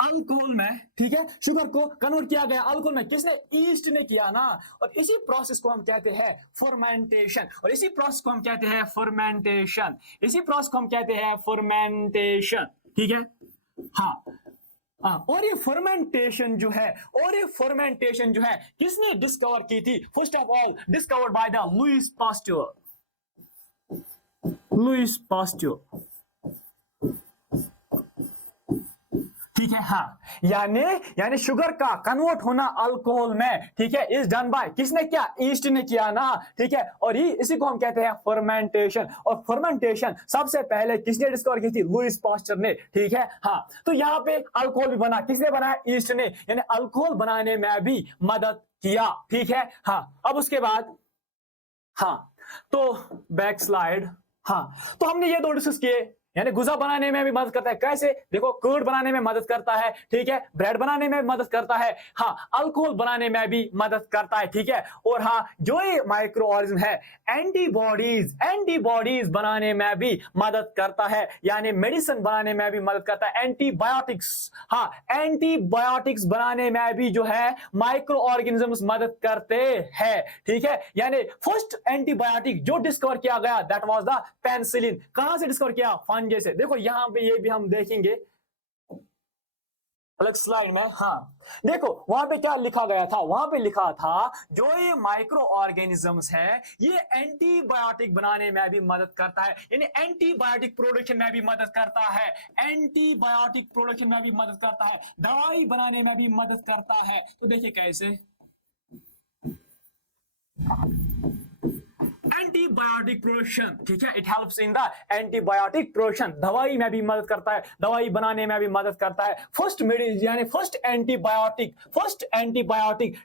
अल्कोहल में, ठीक है, शुगर को कन्वर्ट किया गया अल्कोहल में, किसने, ईस्ट ने किया ना। और इसी प्रोसेस को हम कहते हैं फर्मेंटेशन, और इसी प्रोसेस को हम कहते हैं फर्मेंटेशन, इसी प्रोसेस को हम कहते हैं फर्मेंटेशन, ठीक है। हाँ और ये फर्मेंटेशन जो है, और ये फर्मेंटेशन जो है किसने डिस्कवर की थी, first of all discovered by the Lewis pasture, Lewis pasture, ठीक है। हाँ यानी शुगर का कन्वर्ट होना अल्कोहल में, ठीक है, इज डन बाय, किसने किया, ईस्ट ने किया ना, ठीक है। और ये इसी को हम कहते हैं फर्मेंटेशन, और फर्मेंटेशन सबसे पहले किसने डिस्कवर की थी, लुईस पास्चर ने, ठीक है। हाँ तो यहाँ पे अल्कोहल भी बना, किसने बनाया, ईस्ट ने, यानी अल्कोहल बनाने में भी मदद किया, ठीक है। हाँ अब उसके बाद, हाँ तो बैक स्लाइड, हाँ तो हमने ये दो डिस्कस किए, यानी गुजा बनाने में भी मदद करता है, कैसे, देखो कर्ड बनाने में मदद करता है, ठीक है, ब्रेड बनाने में भी मदद करता है, हाँ अल्कोहल बनाने में भी मदद करता है, ठीक है। और हाँ जो ये माइक्रो ऑर्गेनिज्म है एंटीबॉडीज बनाने में भी मदद करता है, यानी मेडिसिन बनाने में भी मदद करता है, एंटीबायोटिक्स, हाँ एंटीबायोटिक्स बनाने में भी जो है माइक्रो ऑर्गेनिजम्स मदद करते हैं, ठीक है। यानी फर्स्ट एंटीबायोटिक जो डिस्कवर किया गया दैट वाज द पेनिसिलिन, कहां से डिस्कवर किया, फंगे से। देखो यहां पे ये भी हम देखेंगे अलग स्लाइड में, हाँ देखो वहां पे क्या लिखा गया था, वहां पे लिखा था जो ये माइक्रो ऑर्गेनिजम्स है ये एंटीबायोटिक बनाने में भी मदद करता है, यानी एंटीबायोटिक प्रोडक्शन में भी मदद करता है, एंटीबायोटिक प्रोडक्शन में भी मदद करता है, दवाई बनाने में भी मदद करता है। तो देखिए कैसे, एंटीबायोटिक प्रोडक्शन, ठीक है, it helps in the antibiotic production, दवाई में भी मदद करता है, दवाई बनाने में भी मदद करता है। फर्स्ट मेडिसिन यानी फर्स्ट एंटीबायोटिक,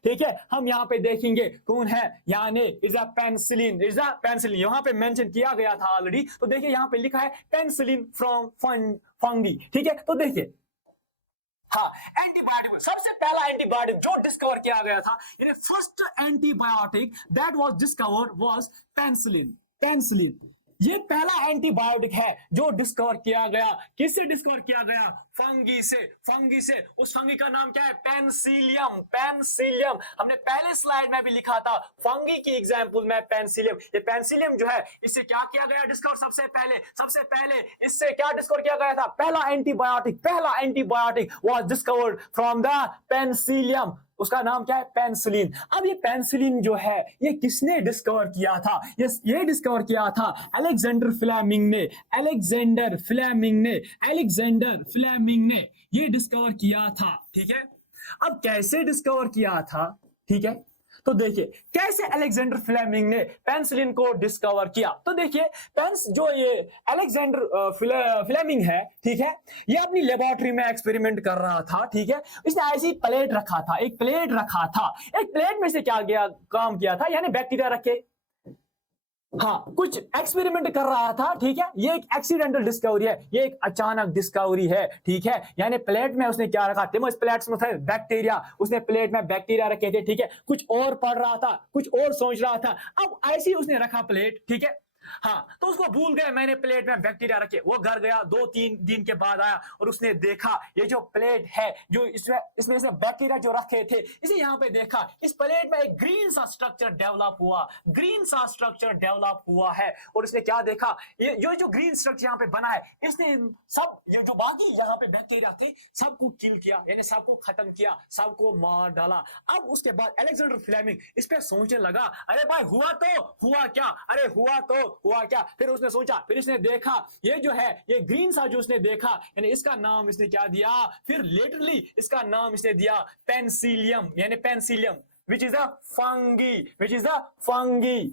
ठीक है, हम यहाँ पे देखेंगे कौन है, यानी इज अ पेनिसिलिन, यहाँ पे मेंशन किया गया था ऑलरेडी। तो देखिए यहाँ पे लिखा है पेनिसिलिन फ्रॉम फंगी, ठीक है। तो देखिए हाँ एंटीबायोटिक, सबसे पहला एंटीबायोटिक जो डिस्कवर किया गया था, यानी first antibiotic that was discovered was penicillin, ये पहला एंटीबायोटिक है जो डिस्कवर किया गया, किससे डिस्कवर किया गया, फंगी से। उस फंगी का नाम क्या है, पेनिसिलियम। हमने पहले स्लाइड में भी लिखा था फंगी की एग्जांपल में पेनिसिलियम, ये पेनिसिलियम जो है इससे क्या किया गया डिस्कवर, सबसे पहले इससे क्या डिस्कवर किया गया था, पहला antibiotic was discovered from the Penicillium, उसका नाम क्या है, पेनिसिलिन। अब ये पेनिसिलिन जो है ये किसने डिस्कवर किया था, ये डिस्कवर किया था अलेक्जेंडर फ्लेमिंग ने ये डिस्कवर किया था, ठीक है। अब कैसे डिस्कवर किया था, ठीक है, तो देखिए कैसे अलेक्जेंडर फ्लेमिंग ने पेनिसिलिन को डिस्कवर किया। तो देखिए जो ये अलेक्जेंडर फ्लेमिंग है, ठीक है, ये अपनी लेबोरेटरी में एक्सपेरिमेंट कर रहा था, ठीक है। इसने ऐसी प्लेट रखा था, एक प्लेट में से क्या काम किया था, यानी बैक्टीरिया रखे, हाँ कुछ एक्सपेरिमेंट कर रहा था, ठीक है। ये एक एक्सीडेंटल डिस्कवरी है, ये एक अचानक डिस्कवरी है, ठीक है। यानी प्लेट में उसने क्या रखा, थर्मोस प्लेट्स में थे बैक्टीरिया, उसने प्लेट में बैक्टीरिया रखे थे, ठीक है। कुछ और पढ़ रहा था, कुछ और सोच रहा था, अब ऐसे ही उसने रखा प्लेट, ठीक है। हाँ तो उसको भूल गए मैंने प्लेट में बैक्टीरिया रखे, वो घर गया, 2-3 दिन के बाद आया और उसने देखा ये जो प्लेट है, जो इसमें से बैक्टीरिया जो रखे थे, इसे यहाँ पे देखा, इस प्लेट में एक ग्रीन सा स्ट्रक्चर डेवलप हुआ है। और इसने क्या देखा, ये जो ग्रीन स्ट्रक्चर यहाँ पे बना है, इसने सब ये जो बाकी यहाँ पे बैक्टीरिया थे सबको किल किया, यानी सबको खत्म किया, सबको मार डाला। अब उसके बाद अलेक्जेंडर फ्लेमिंग इस पे सोचने लगा, अरे भाई हुआ क्या, अरे हुआ तो हुआ क्या, फिर उसने सोचा, फिर इसने देखा ये जो है ये ग्रीन सा जो उसने देखा, यानी इसका नाम इसने क्या दिया, फिर लेटरली इसका नाम इसने दिया पेंसिलियम, यानी penicillium which is the fungi, which is the fungi,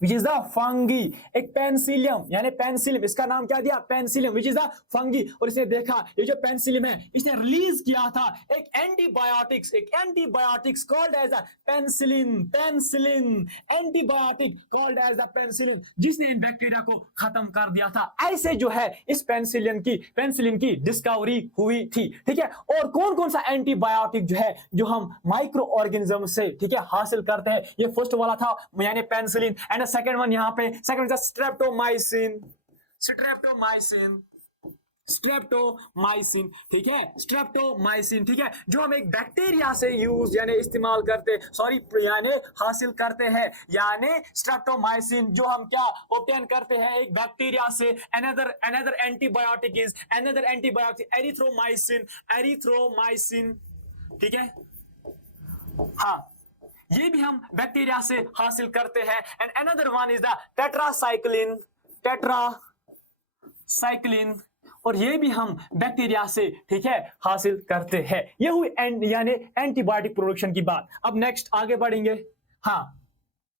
which is the fungi, एक पेंसिलियम यानी पेंसिलियम, इसका नाम क्या दिया, penicillium which is the fungi। और इसने देखा ये जो पेंसिलियम है इसने रिलीज किया था एक antibiotics called as the penicillin, antibiotic called as the penicillin, जिसने इन बैक्टीरिया को खत्म कर दिया था। ऐसे जो है इस पेंसिलिन की डिस्कवरी हुई थी, ठीक है। और कौन कौन सा एंटीबायोटिक जो है जो हम माइक्रो ऑर्गेनिज्म से, ठीक है, हासिल करते हैं, ये फर्स्ट वाला था यानी पेंसिलिन, एंड सेकंड वन यहाँ पे सेकंड इज स्ट्रेप्टोमाइसिन, ठीक है, स्ट्रेप्टोमाइसिन, ठीक है, जो हम एक बैक्टीरिया से यूज यानी इस्तेमाल करते, यानी हासिल करते हैं, यानी स्ट्रेप्टोमाइसिन जो हम क्या ऑब्टेन करते हैं एक बैक्टीरिया से। अनदर एंटीबायोटिक एरिथ्रोमाइसिन, ठीक है, हाँ, ये भी हम बैक्टीरिया से हासिल करते हैं। And another one is the tetracycline, और ये भी हम बैक्टीरिया से, ठीक है, हासिल करते हैं। ये हुई यानी एंटीबायोटिक प्रोडक्शन की बात। अब नेक्स्ट आगे बढ़ेंगे, हाँ,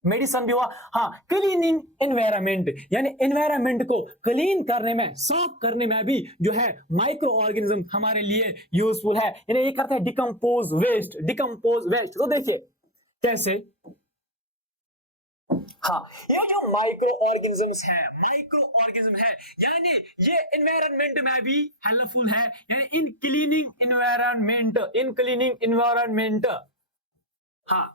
मेडिसिन भी हुआ, हाँ, क्लीनिंग एनवायरनमेंट, यानी एनवायरनमेंट को क्लीन करने में, साफ करने में भी जो है माइक्रो ऑर्गेनिज्म हमारे लिए यूजफुल है, यानी ये करते हैं डिकम्पोज वेस्ट। तो देखिए कैसे, हाँ, ये जो माइक्रो ऑर्गेनिज्म है यानी ये एनवायरनमेंट में भी हेल्पफुल है, यानी इन क्लीनिंग एनवायरनमेंट, हाँ,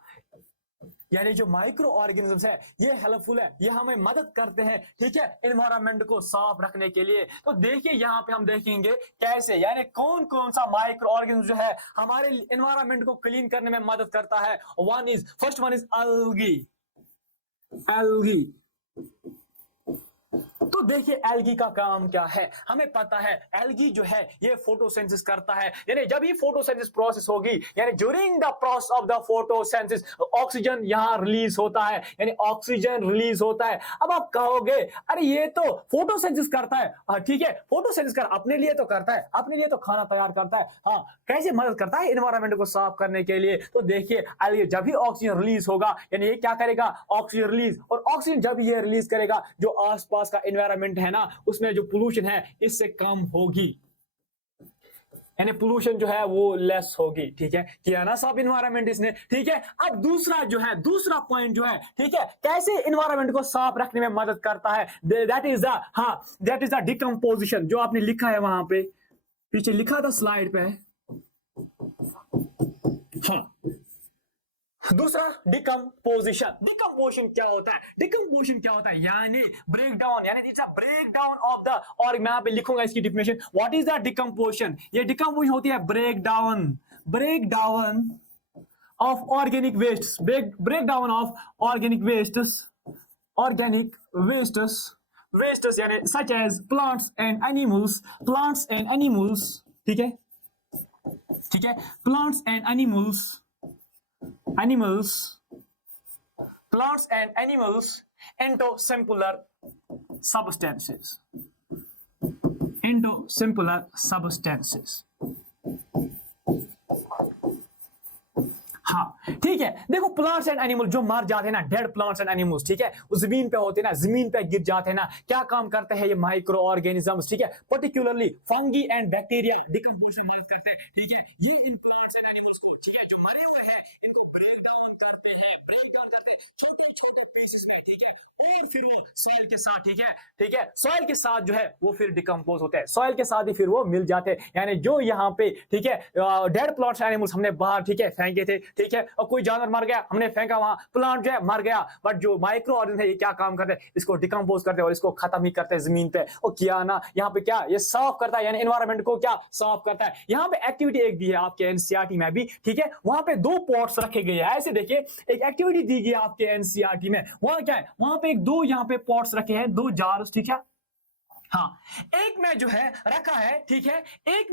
यानी जो माइक्रो ऑर्गेनिजम्स है ये हेल्पफुल है, ये हमें मदद करते हैं, ठीक है, एनवायरनमेंट को साफ रखने के लिए। तो देखिए यहाँ पे हम देखेंगे कैसे, यानी कौन कौन सा माइक्रो ऑर्गेनिज्म जो है हमारे एनवायरनमेंट को क्लीन करने में मदद करता है। First one is algae. तो देखिए एल्गी का काम क्या है, हमें पता है एल्गी जो है ये फोटोसिंथेसिस करता है, यानी जब ये फोटोसिंथेसिस प्रोसेस होगी, यानी during the process of the photosynthesis oxygen यहां रिलीज होता है, यानी ऑक्सीजन रिलीज होता है। अब आप कहोगे अरे ये तो फोटोसिंथेसिस करता है, हाँ ठीक है, फोटोसिंथेसिस कर अपने लिए तो करता है, अपने लिए तो खाना तैयार करता है, हाँ, कैसे मदद करता है एनवायरनमेंट को साफ करने के लिए। तो देखिए एल्गी जब भी ऑक्सीजन रिलीज होगा, यानी ये क्या करेगा, ऑक्सीजन रिलीज, और ऑक्सीजन जब ये रिलीज करेगा जो आसपास का एनवायरनमेंट है ना उसमें जो पोल्यूशन है इससे कम होगी, यानी पोल्यूशन जो है वो लेस होगी, ठीक है, किया ना सब एनवायरनमेंट इसने, ठीक है। अब दूसरा पॉइंट जो है, ठीक है, कैसे एनवायरनमेंट को साफ रखने में मदद करता है, दैट इज द डिकम्पोजिशन, जो आपने लिखा है वहां पे, पीछे लिखा था स्लाइड पे, हाँ, दूसरा डिकम्पोजिशन क्या होता है, यानी ब्रेक डाउन, यानी it's a break down of the, और मैं यहाँ पे लिखूंगा इसकी definition, what is the decomposition. ये डिकम्पोजिशन होती है break down of organic wastes, यानी such as plants and animals, ठीक है, plants and animals into simpler substances, हाँ ठीक है। देखो प्लांट्स एंड एनिमल जो मर जाते हैं ना, डेड प्लांट्स एंड एनिमल्स, ठीक है, वो जमीन पे होते हैं ना, जमीन पे गिर जाते हैं ना, क्या काम करते हैं ये माइक्रो ऑर्गेनिजम्स, ठीक है, particularly fungi and bacteria decomposition में मदद करते हैं, ठीक है, ये इन प्लांट्स एंड एनिमल्स को, ठीक है, जो मरे हुए हैं इनको ब्रेक डाउन करते हैं छोटे पीसेस में, ठीक है, और फिर वो सॉइल के साथ, ठीक है, सॉइल के साथ जो है वो फिर डिकम्पोज होते हैं, सॉइल के साथ ही फिर वो मिल जाते हैं, यानी जो यहाँ पे, ठीक है, डेड प्लांट्स एनिमल्स हमने बाहर, ठीक है, फेंके थे, ठीक है, और कोई जानवर मर गया हमने फेंका, वहां प्लांट जो है मर गया, बट जो माइक्रो ऑर्गेनिज्म है ये क्या काम करते हैं, इसको डिकम्पोज करते हैं और इसको खत्म ही करते हैं जमीन पे। और किया ना यहाँ पे क्या, ये साफ करता है, यानी एनवायरनमेंट को क्या साफ करता है। यहाँ पे एक्टिविटी एक दी है आपके एनसीईआरटी में भी, ठीक है, वहां पे 2 पॉट्स रखे गए हैं, ऐसे देखिए एक एक्टिविटी दी गई आपके एनसीईआरटी में, वहां क्या है, वहां पे 2 यहाँ पे पॉट्स रखे हैं, 2 जार्स, ठीक है, हाँ, एक में जो है रखा है, ठीक है, एक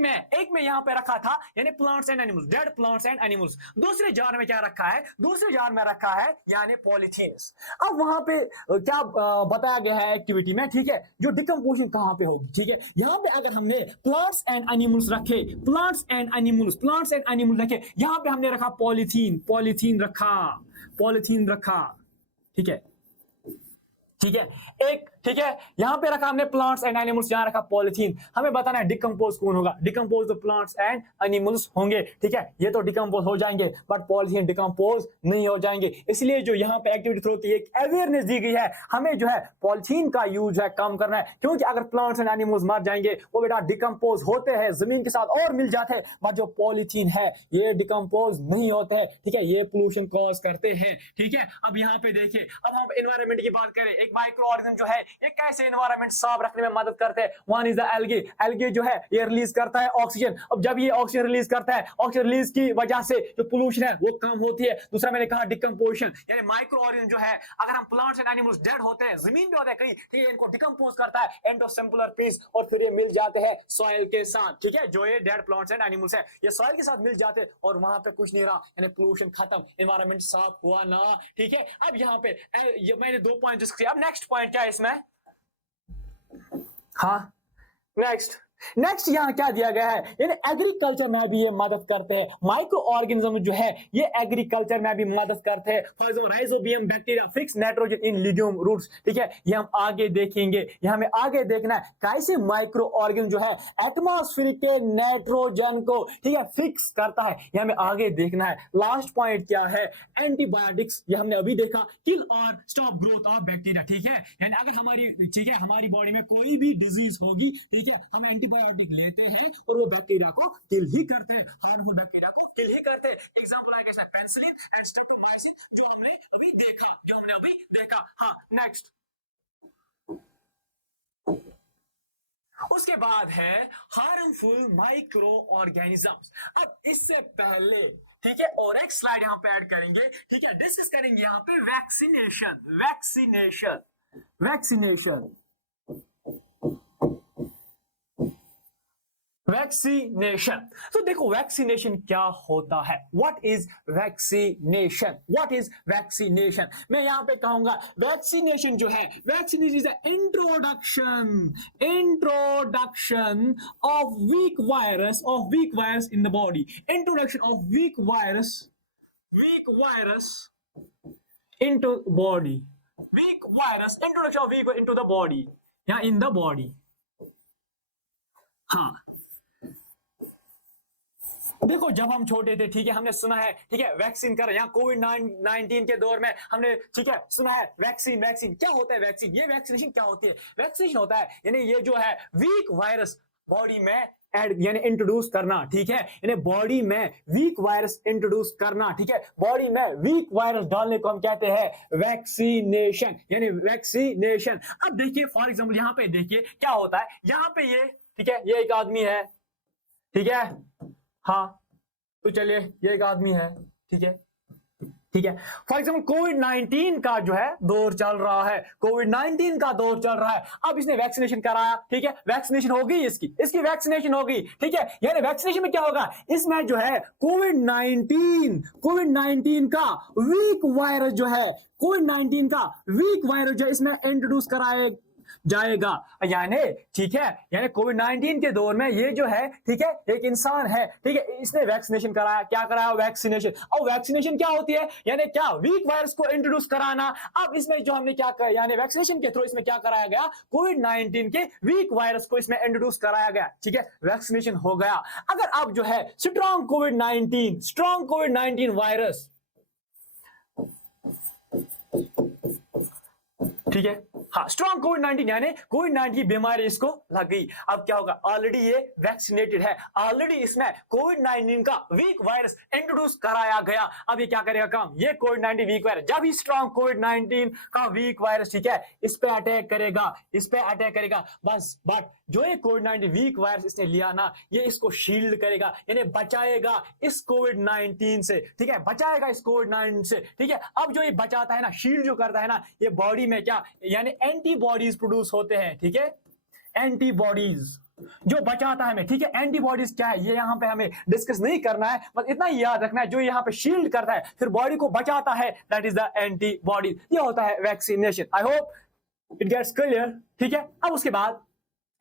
में यहां पे रखा था, यानी plants and animals, dead plants and animals. दूसरे जार में क्या रखा है, दूसरे जार में रखा है यानी पॉलीथीन्स। अब वहां पे क्या बताया गया है एक्टिविटी में, ठीक है, जो डिकम्पोजिशन कहां पे होगी, ठीक है, यहां पे अगर हमने प्लांट्स एंड एनिमल्स रखे, प्लांट्स एंड एनिमल्स रखे, यहां पे हमने रखा पॉलीथीन रखा, ठीक है, ठीक है, एक, ठीक है, यहां पे रखा हमने प्लांट्स एंड एनिमल्स, यहां रखा पॉलिथीन। हमें बताना है डिकम्पोज कौन होगा, डिकम्पोज तो प्लांट्स एंड एनिमल्स होंगे, ठीक है, ये तो डिकम्पोज हो जाएंगे, बट पॉलिथीन डिकम्पोज नहीं हो जाएंगे। इसलिए जो यहां पे एक्टिविटी थ्रू की एक अवेयरनेस दी गई है, हमें जो है पॉलिथीन का यूज है कम करना है, क्योंकि अगर प्लांट्स एंड एनिमल्स मर जाएंगे, वो बेटा डिकम्पोज होते हैं, जमीन के साथ और मिल जाते हैं, बट जो पॉलिथीन है ये डिकम्पोज नहीं होते हैं, ठीक है, ये पोल्यूशन कॉज करते हैं, ठीक है। अब यहां पे देखिए, अब हम एनवायरमेंट की बात करें, एक माइक्रो ऑर्गेनिज्म जो है ये कैसे एनवायरमेंट साफ रखने में मदद करते हैं। One is the algae, algae जो है ये रिलीज करता है ऑक्सीजन। अब जब ये ऑक्सीजन रिलीज करता है, ऑक्सीजन रिलीज की वजह से जो पोल्यूशन है वो कम होती है। दूसरा मैंने कहा डिकम्पोजिशन, यानी माइक्रो ऑर्गेनिज्म जो है, अगर हम प्लांट्स एंड एनिमल्स डेड होते हैं, जमीन पे होते हैं कहीं, ठीक है, इनको डिकम्पोज करता है एंडोसिम्पुलर पीस, और फिर ये मिल जाते हैं सॉइल के साथ, ठीक है, जो ये डेड प्लांट्स एंड एनिमल्स है ये सॉइल के साथ मिल जाते हैं, और वहां पे कुछ नहीं रहा, यानी पोल्यूशन खत्म, एनवायरमेंट साफ हुआ ना, ठीक है। अब यहाँ पे ये मैंने 2 पॉइंट डिस्कस किया, अब नेक्स्ट पॉइंट क्या है इसमें, हाँ, नेक्स्ट यहाँ क्या दिया गया है, यानी एग्रीकल्चर में भी ये मदद करते हैं, माइक्रो ऑर्गेनिज्म जो है ये एग्रीकल्चर में भी मदद करते हैं। For example rhizobium bacteria fix nitrogen in legume roots, ठीक है, ये हम आगे देखेंगे, ये हमें आगे देखना है कैसे माइक्रो ऑर्गेनिज्म जो है एटमॉस्फेयर के नाइट्रोजन को, ठीक है, फिक्स करता है, ये हमें आगे देखना है। लास्ट पॉइंट क्या है, एंटीबायोटिक्स, ये हमने अभी देखा, किल और स्टॉप ग्रोथ ऑफ बैक्टीरिया, ठीक है, यानी अगर हमारी, ठीक है, हमारी बॉडी में कोई भी डिजीज होगी, ठीक है, हम एंटीबायोटिक लेते हैं और वो बैक्टीरिया को किल ही करते हैं, हार्मफुल बैक्टीरिया को किल ही करते हैं। एग्जांपल आएगा इसमें पेनिसिलिन एंड स्ट्रेप्टोमाइसिन, जो हमने अभी देखा। हाँ, नेक्स्ट, उसके बाद है हार्मफुल माइक्रो ऑर्गेनिजम्स। अब इससे पहले, ठीक है, और एक स्लाइड यहां पे ऐड करेंगे, ठीक है, डिस्कस करेंगे यहां पे वैक्सीनेशन। तो देखो वैक्सीनेशन क्या होता है, व्हाट इज वैक्सीनेशन, मैं यहां पे कहूंगा वैक्सीनेशन जो है, vaccination is introduction of weak virus in the body, introduction of weak virus into body, introduction of weak into the body, या in the body। हाँ, देखो जब हम छोटे थे, ठीक है, हमने सुना है, ठीक है, वैक्सीन कर, यहाँ कोविड-19 के दौर में हमने, ठीक है, सुना है वैक्सीन क्या होता है, वैक्सीन, ये वैक्सीनेशन क्या होती है, वैक्सीनेशन होता है यानी ये जो है वीक वायरस बॉडी में एड, यानी इंट्रोड्यूस करना, ठीक है, यानी बॉडी में वीक वायरस इंट्रोड्यूस करना, ठीक है, बॉडी में वीक वायरस डालने को हम कहते हैं वैक्सीनेशन, यानी वैक्सीनेशन। अब देखिए फॉर एग्जांपल यहाँ पे देखिए क्या होता है, यहाँ पे ये, ठीक है, ये एक आदमी है, ठीक है, हाँ, तो चलिए ये एक आदमी है, ठीक है, फॉर एग्जाम्पल कोविड-19 का जो है दौर चल रहा है, अब इसने वैक्सीनेशन कराया, ठीक है, वैक्सीनेशन हो गई, इसकी वैक्सीनेशन हो गई, ठीक है, यानी वैक्सीनेशन में क्या होगा, इसमें जो है कोविड-19 का वीक वायरस जो है, इसमें इंट्रोड्यूस कराया जाएगा, यानी, ठीक है, यानी कोविड-19 के दौर में ये जो है, ठीक है, एक इंसान है, ठीक है, इसने वैक्सीनेशन कराया, क्या कराया, वैक्सीनेशन। और वैक्सीनेशन क्या होती है, यानी क्या, वीक वायरस को इंट्रोड्यूस कराना। अब इसमें जो हमने क्या किया, यानी वैक्सीनेशन के थ्रू इसमें क्या कराया गया, कोविड-19 के वीक वायरस को इसमें इंट्रोड्यूस कराया गया, ठीक है, वैक्सीनेशन हो गया। अगर अब जो है स्ट्रॉन्ग कोविड-19 वायरस, ठीक है, हाँ, स्ट्रॉन्ग कोविड-19 यानी कोविड-19 की बीमारी इसको लग गई। अब क्या होगा, ऑलरेडी ये वैक्सीनेटेड है, ऑलरेडी इसमें कोविड-19 का वीक वायरस इंट्रोड्यूस कराया गया। अब ये क्या करेगा काम, ये कोविड-19 वीक वायरस, जब ही स्ट्रॉन्ग कोविड-19 का वीक वायरस, ठीक है, इस पे अटैक करेगा, बस, बट जो ये कोविड-19 वीक वायरस इसने लिया ना, ये इसको शील्ड करेगा, यानी बचाएगा इस कोविड-19 से, ठीक है, बचाएगा इस कोविड-19 से, ठीक है। अब जो ये बचाता है ना, शील्ड जो करता है ना, ये बॉडी में क्या, यानी एंटीबॉडीज प्रोड्यूस होते हैं, ठीक है, एंटीबॉडीज, जो बचाता है हमें, ठीक है। एंटीबॉडीज क्या है ये यहाँ पे हमें डिस्कस नहीं करना है, बस इतना ही याद रखना है, जो यहाँ पे शील्ड करता है फिर बॉडी को बचाता है, दैट इज द एंटीबॉडी। ये होता है vaccination. I hope it gets clear, ठीक है। अब उसके बाद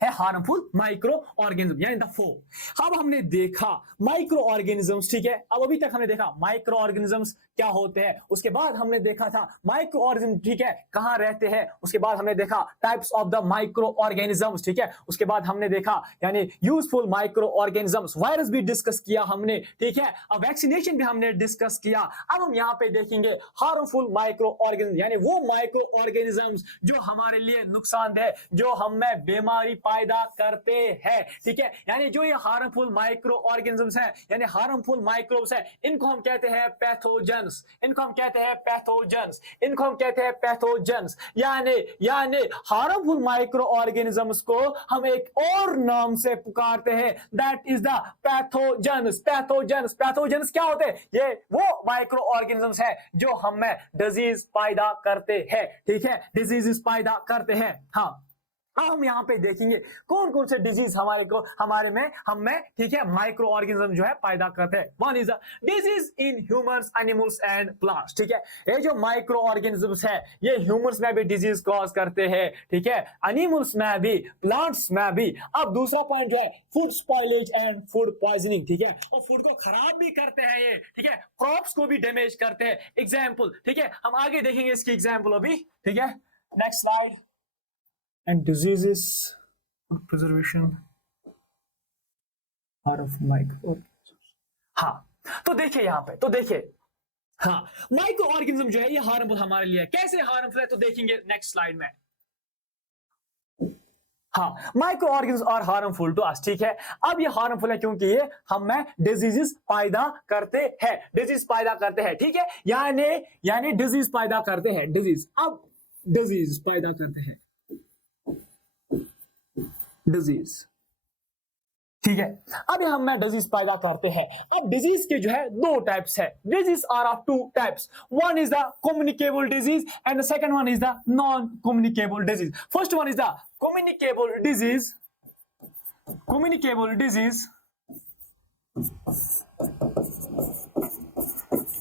है हार्मफुल माइक्रो ऑर्गेनिज्म यानी द फोर। अब हमने देखा माइक्रो ऑर्गेनिजम्स, ठीक है। अब अभी तक हमने देखा माइक्रो ऑर्गेनिजम्स क्या होते हैं, उसके बाद हमने देखा था माइक्रो ऑर्गेनिज्म, ठीक है, कहां रहते हैं, उसके बाद हमने देखा types of the micro organisms, ठीक है। उसके बाद हमने देखा यानी यूजफुल माइक्रो ऑर्गेनिजम्स, वायरस भी डिस्कस किया हमने, ठीक है। अब वैक्सीनेशन भी हमने डिस्कस किया। अब हम यहाँ पे देखेंगे हार्मफुल माइक्रो ऑर्गेनिज्म यानी वो माइक्रो ऑर्गेनिजम्स जो हमारे लिए नुकसानदेह, जो हमें बीमारी पैदा करते हैं, ठीक है। यानी जो ये हार्मफुल माइक्रो ऑर्गेनिजम्स हैं यानी हार्मफुल माइक्रोब्स हैं, इनको हम कहते हैं पैथोजेंस, इनको हम कहते हैं पैथोजेंस, इनको हम कहते हैं पैथोजेंस। यानी हार्मफुल माइक्रो ऑर्गेनिजम्स को हम एक और नाम से पुकारते हैं, that is the pathogens. Pathogens, pathogens क्या होते हैं? ये वो माइक्रो ऑर्गेनिजम्स हैं जो हमें डिजीज पैदा करते हैं, ठीक है, डिजीजेस पैदा करते हैं। हाँ, अब हम यहाँ पे देखेंगे कौन कौन से डिजीज हमारे में हमें, ठीक है, माइक्रो ऑर्गेनिज्म जो है पैदा करते हैं। One is disease in humans, animals and plants, ठीक है। ये जो माइक्रो ऑर्गेनिजम्स है ये ह्यूमंस में भी डिजीज कॉज करते हैं, ठीक है, एनिमल्स में भी, प्लांट्स में भी। अब दूसरा पॉइंट जो है food spoilage and food poisoning, ठीक है, और फूड को खराब भी करते हैं ये, ठीक है, क्रॉप्स को भी डैमेज करते हैं। एग्जाम्पल, ठीक है, हम आगे देखेंगे इसकी एग्जाम्पल अभी, ठीक है। Next slide. And diseases, food preservation, of micro। हाँ, तो देखिए यहाँ पे, तो देखिए, हाँ, माइक्रो ऑर्गेनिज्म जो है ये हार्मफुल हमारे लिए, कैसे हार्मफुल है तो देखेंगे नेक्स्ट स्लाइड में। हाँ, microorganism are harmful to us, ठीक है। अब ये हार्मफुल है क्योंकि ये हमें डिजीजेस पैदा करते हैं, डिजीज पैदा करते हैं, ठीक है। यानी डिजीज पैदा करते हैं, डिजीज, अब डिजीज पैदा करते हैं, डिजीज, ठीक है। अब हम में डिजीज पैदा करते हैं। अब डिजीज के जो है दो टाइप्स है, disease are of two types, one is the communicable disease and the second one is the non communicable disease. First one is the communicable disease,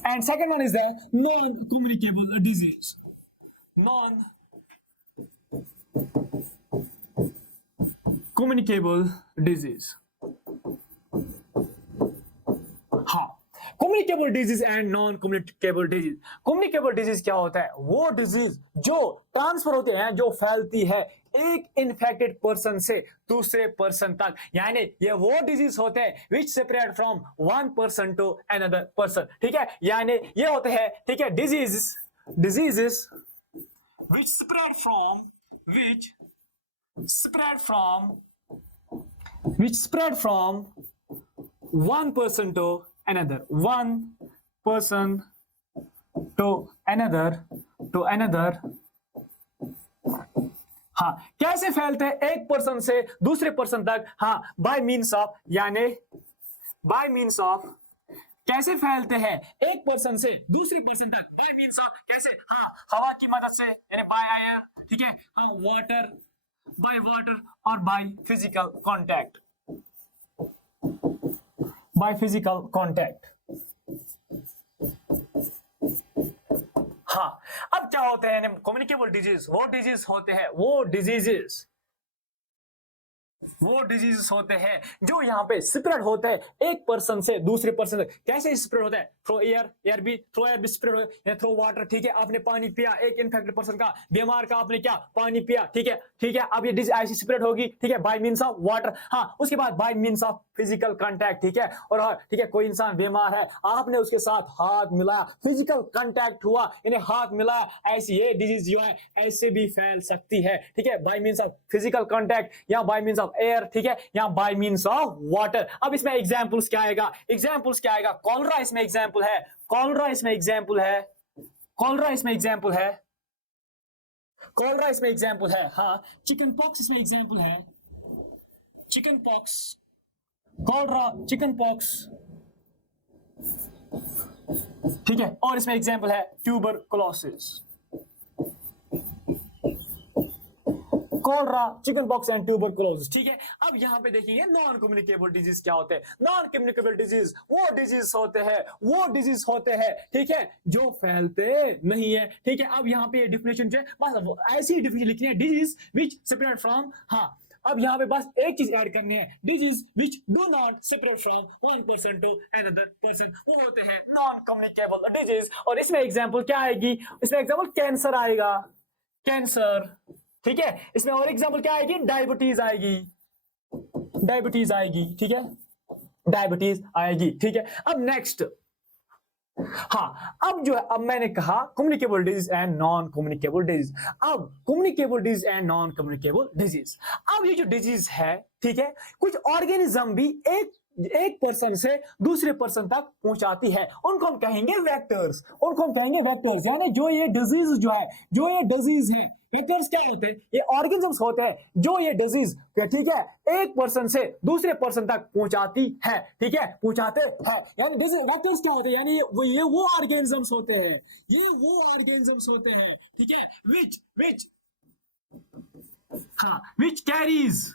and second one is the non-communicable disease, non-communicable disease। हाँ, communicable disease and non communicable disease. Communicable disease क्या होता है? वो disease जो transfer होते हैं, जो फैलती है एक इन्फेक्टेड पर्सन से दूसरे पर्सन तक, यानी ये वो डिजीज होते हैं which spread from one person to another person, ठीक है। यानी ये होते हैं, ठीक है, diseases which spread from one person to another, हाँ, कैसे फैलते हैं एक पर्सन से दूसरे पर्सन तक? हाँ, बाय मीन्स ऑफ कैसे फैलते हैं एक पर्सन से दूसरे पर्सन तक? बाय मीन्स ऑफ कैसे? हाँ, हवा की मदद से, यानी बाय एयर, ठीक है, हाँ, बाय वाटर और by physical contact, by physical contact. हाँ, अब क्या होते हैं कम्युनिकेबल डिजीज? वो डिजीज होते हैं जो यहाँ पे स्प्रेड होते हैं एक पर्सन से दूसरे पर्सन तक। कैसे स्प्रेड होता है? थ्रो एयर भी स्प्रेड होता है, थ्रो वाटर, ठीक है, आपने पानी पिया, एक इन्फेक्टेड पर्सन का, बीमार का, आपने क्या पानी पिया, ठीक है, अब ये डिजीज ऐसी स्प्रेड होगी, ठीक है, बाय मीन्स ऑफ वाटर। हाँ, उसके बाद bye means of physical contact, ठीक है, और ठीक है, कोई इंसान बीमार है, आपने उसके साथ हाथ मिलाया, फिजिकल कांटेक्ट हुआ, इन्हें हाथ मिलाया, ऐसी ये डिजीज जो है ऐसे भी फैल सकती है, ठीक है, bye means of physical contact या बाय मीन्स ऑफ एयर, ठीक है, या बाय मीन्स ऑफ वाटर। अब इसमें एग्जांपल्स क्या आएगा? कॉलरा इसमें एग्जांपल है, कॉलरा इसमें एग्जांपल है, हाँ, चिकन पॉक्स इसमें एग्जांपल है, chicken pox, cholera, chicken pox, ठीक है, और इसमें एग्जांपल है tuberculosis. Cholera, chicken pox and tuberculosis. ठीक है, अब यहाँ पे देखेंगे नॉन कम्युनिकेबल डिजीज क्या होते हैं। नॉन कम्युनिकेबल डिजीज वो डिजीज होते हैं ठीक है, जो फैलते नहीं है। ठीक है, अब यहाँ पे डिफिनेशन जो है बस ऐसी डिफिनेशन लिखनी है, डिजीज विच सेपरेट फ्रॉम, हाँ अब यहाँ पे बस एक चीज ऐड करनी है, disease which do not separate from one person to another person, वो होते हैं नॉन कम्युनिकेबल डिजीज। और इसमें एग्जांपल क्या आएगी, इसमें एग्जांपल कैंसर आएगा, कैंसर। ठीक है, इसमें और एग्जांपल क्या आएगी, डायबिटीज आएगी, डायबिटीज आएगी। ठीक है, डायबिटीज आएगी। ठीक है, अब नेक्स्ट, हाँ अब जो है, अब मैंने कहा communicable disease and non communicable disease. अब communicable disease and non communicable disease, अब ये जो डिजीज है ठीक है, कुछ ऑर्गेनिज्म भी एक पर्सन से दूसरे पर्सन तक पहुंचाती है, उनको हम कहेंगे वेक्टर्स, उनको हम कहेंगे वेक्टर्स। यानी जो ये डिजीज है, वेक्टर्स क्या होते हैं, ये ऑर्गेनिजम्स होते हैं जो ये डिजीज ठीक है एक पर्सन से दूसरे पर्सन तक पहुंचाती है। ठीक है, पहुंचाते हैं, यानी वेक्टर्स क्या होते हैं, यानी ये वो ऑर्गेनिजम्स होते हैं, ये वो ऑर्गेनिजम्स होते हैं ठीक है, which carries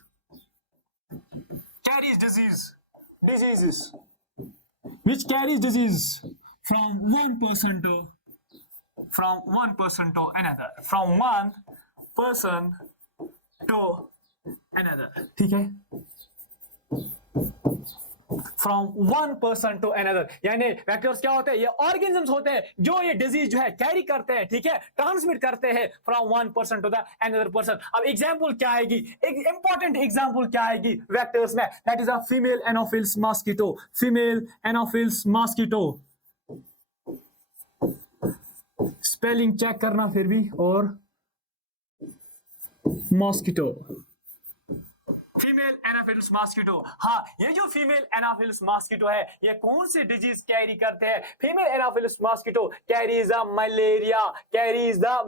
diseases which carries disease from one person to another, from one person to another। ठीक है, from one person to another, यानी वेक्टर्स क्या होते हैं, ये ऑर्गेनिजम्स होते हैं जो ये डिजीज जो है कैरी करते हैं। ठीक है, ट्रांसमिट करते हैं from one person to the another person. अब एग्जांपल क्या आएगी, एक इंपॉर्टेंट एग्जांपल क्या आएगी वेक्टर्स में, that is a female anopheles mosquito, female anopheles mosquito. Spelling check करना फिर भी, और मॉस्किटो, फीमेल एनाफिल्स मॉस्किटो। हाँ, ये जो फीमेल एनाफिल्स मॉस्किटो है, ये कौन से डिजीज कैरी करते हैं, female anopheles mosquito carries the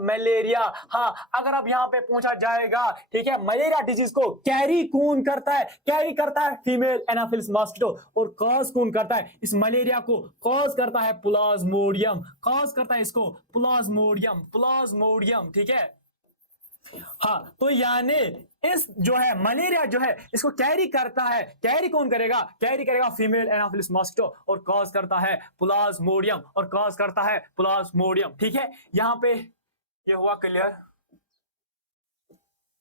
malaria. हाँ, अगर अब यहाँ पे पूछा जाएगा ठीक है, मलेरिया डिजीज को कैरी कौन करता है, कैरी करता है फीमेल एनाफिल्स मॉस्किटो, और कॉज कौन करता है इस मलेरिया को, कॉज करता है प्लाज्मोडियम, कॉज करता है इसको प्लाज्मोडियम। ठीक है, हाँ तो यानी इस जो है मलेरिया जो है इसको कैरी करता है, कैरी कौन करेगा, कैरी करेगा फीमेल एनाफिलिस मॉस्किटो, और कॉज करता है प्लाज्मोडियम। ठीक है, यहाँ पे ये हुआ क्लियर।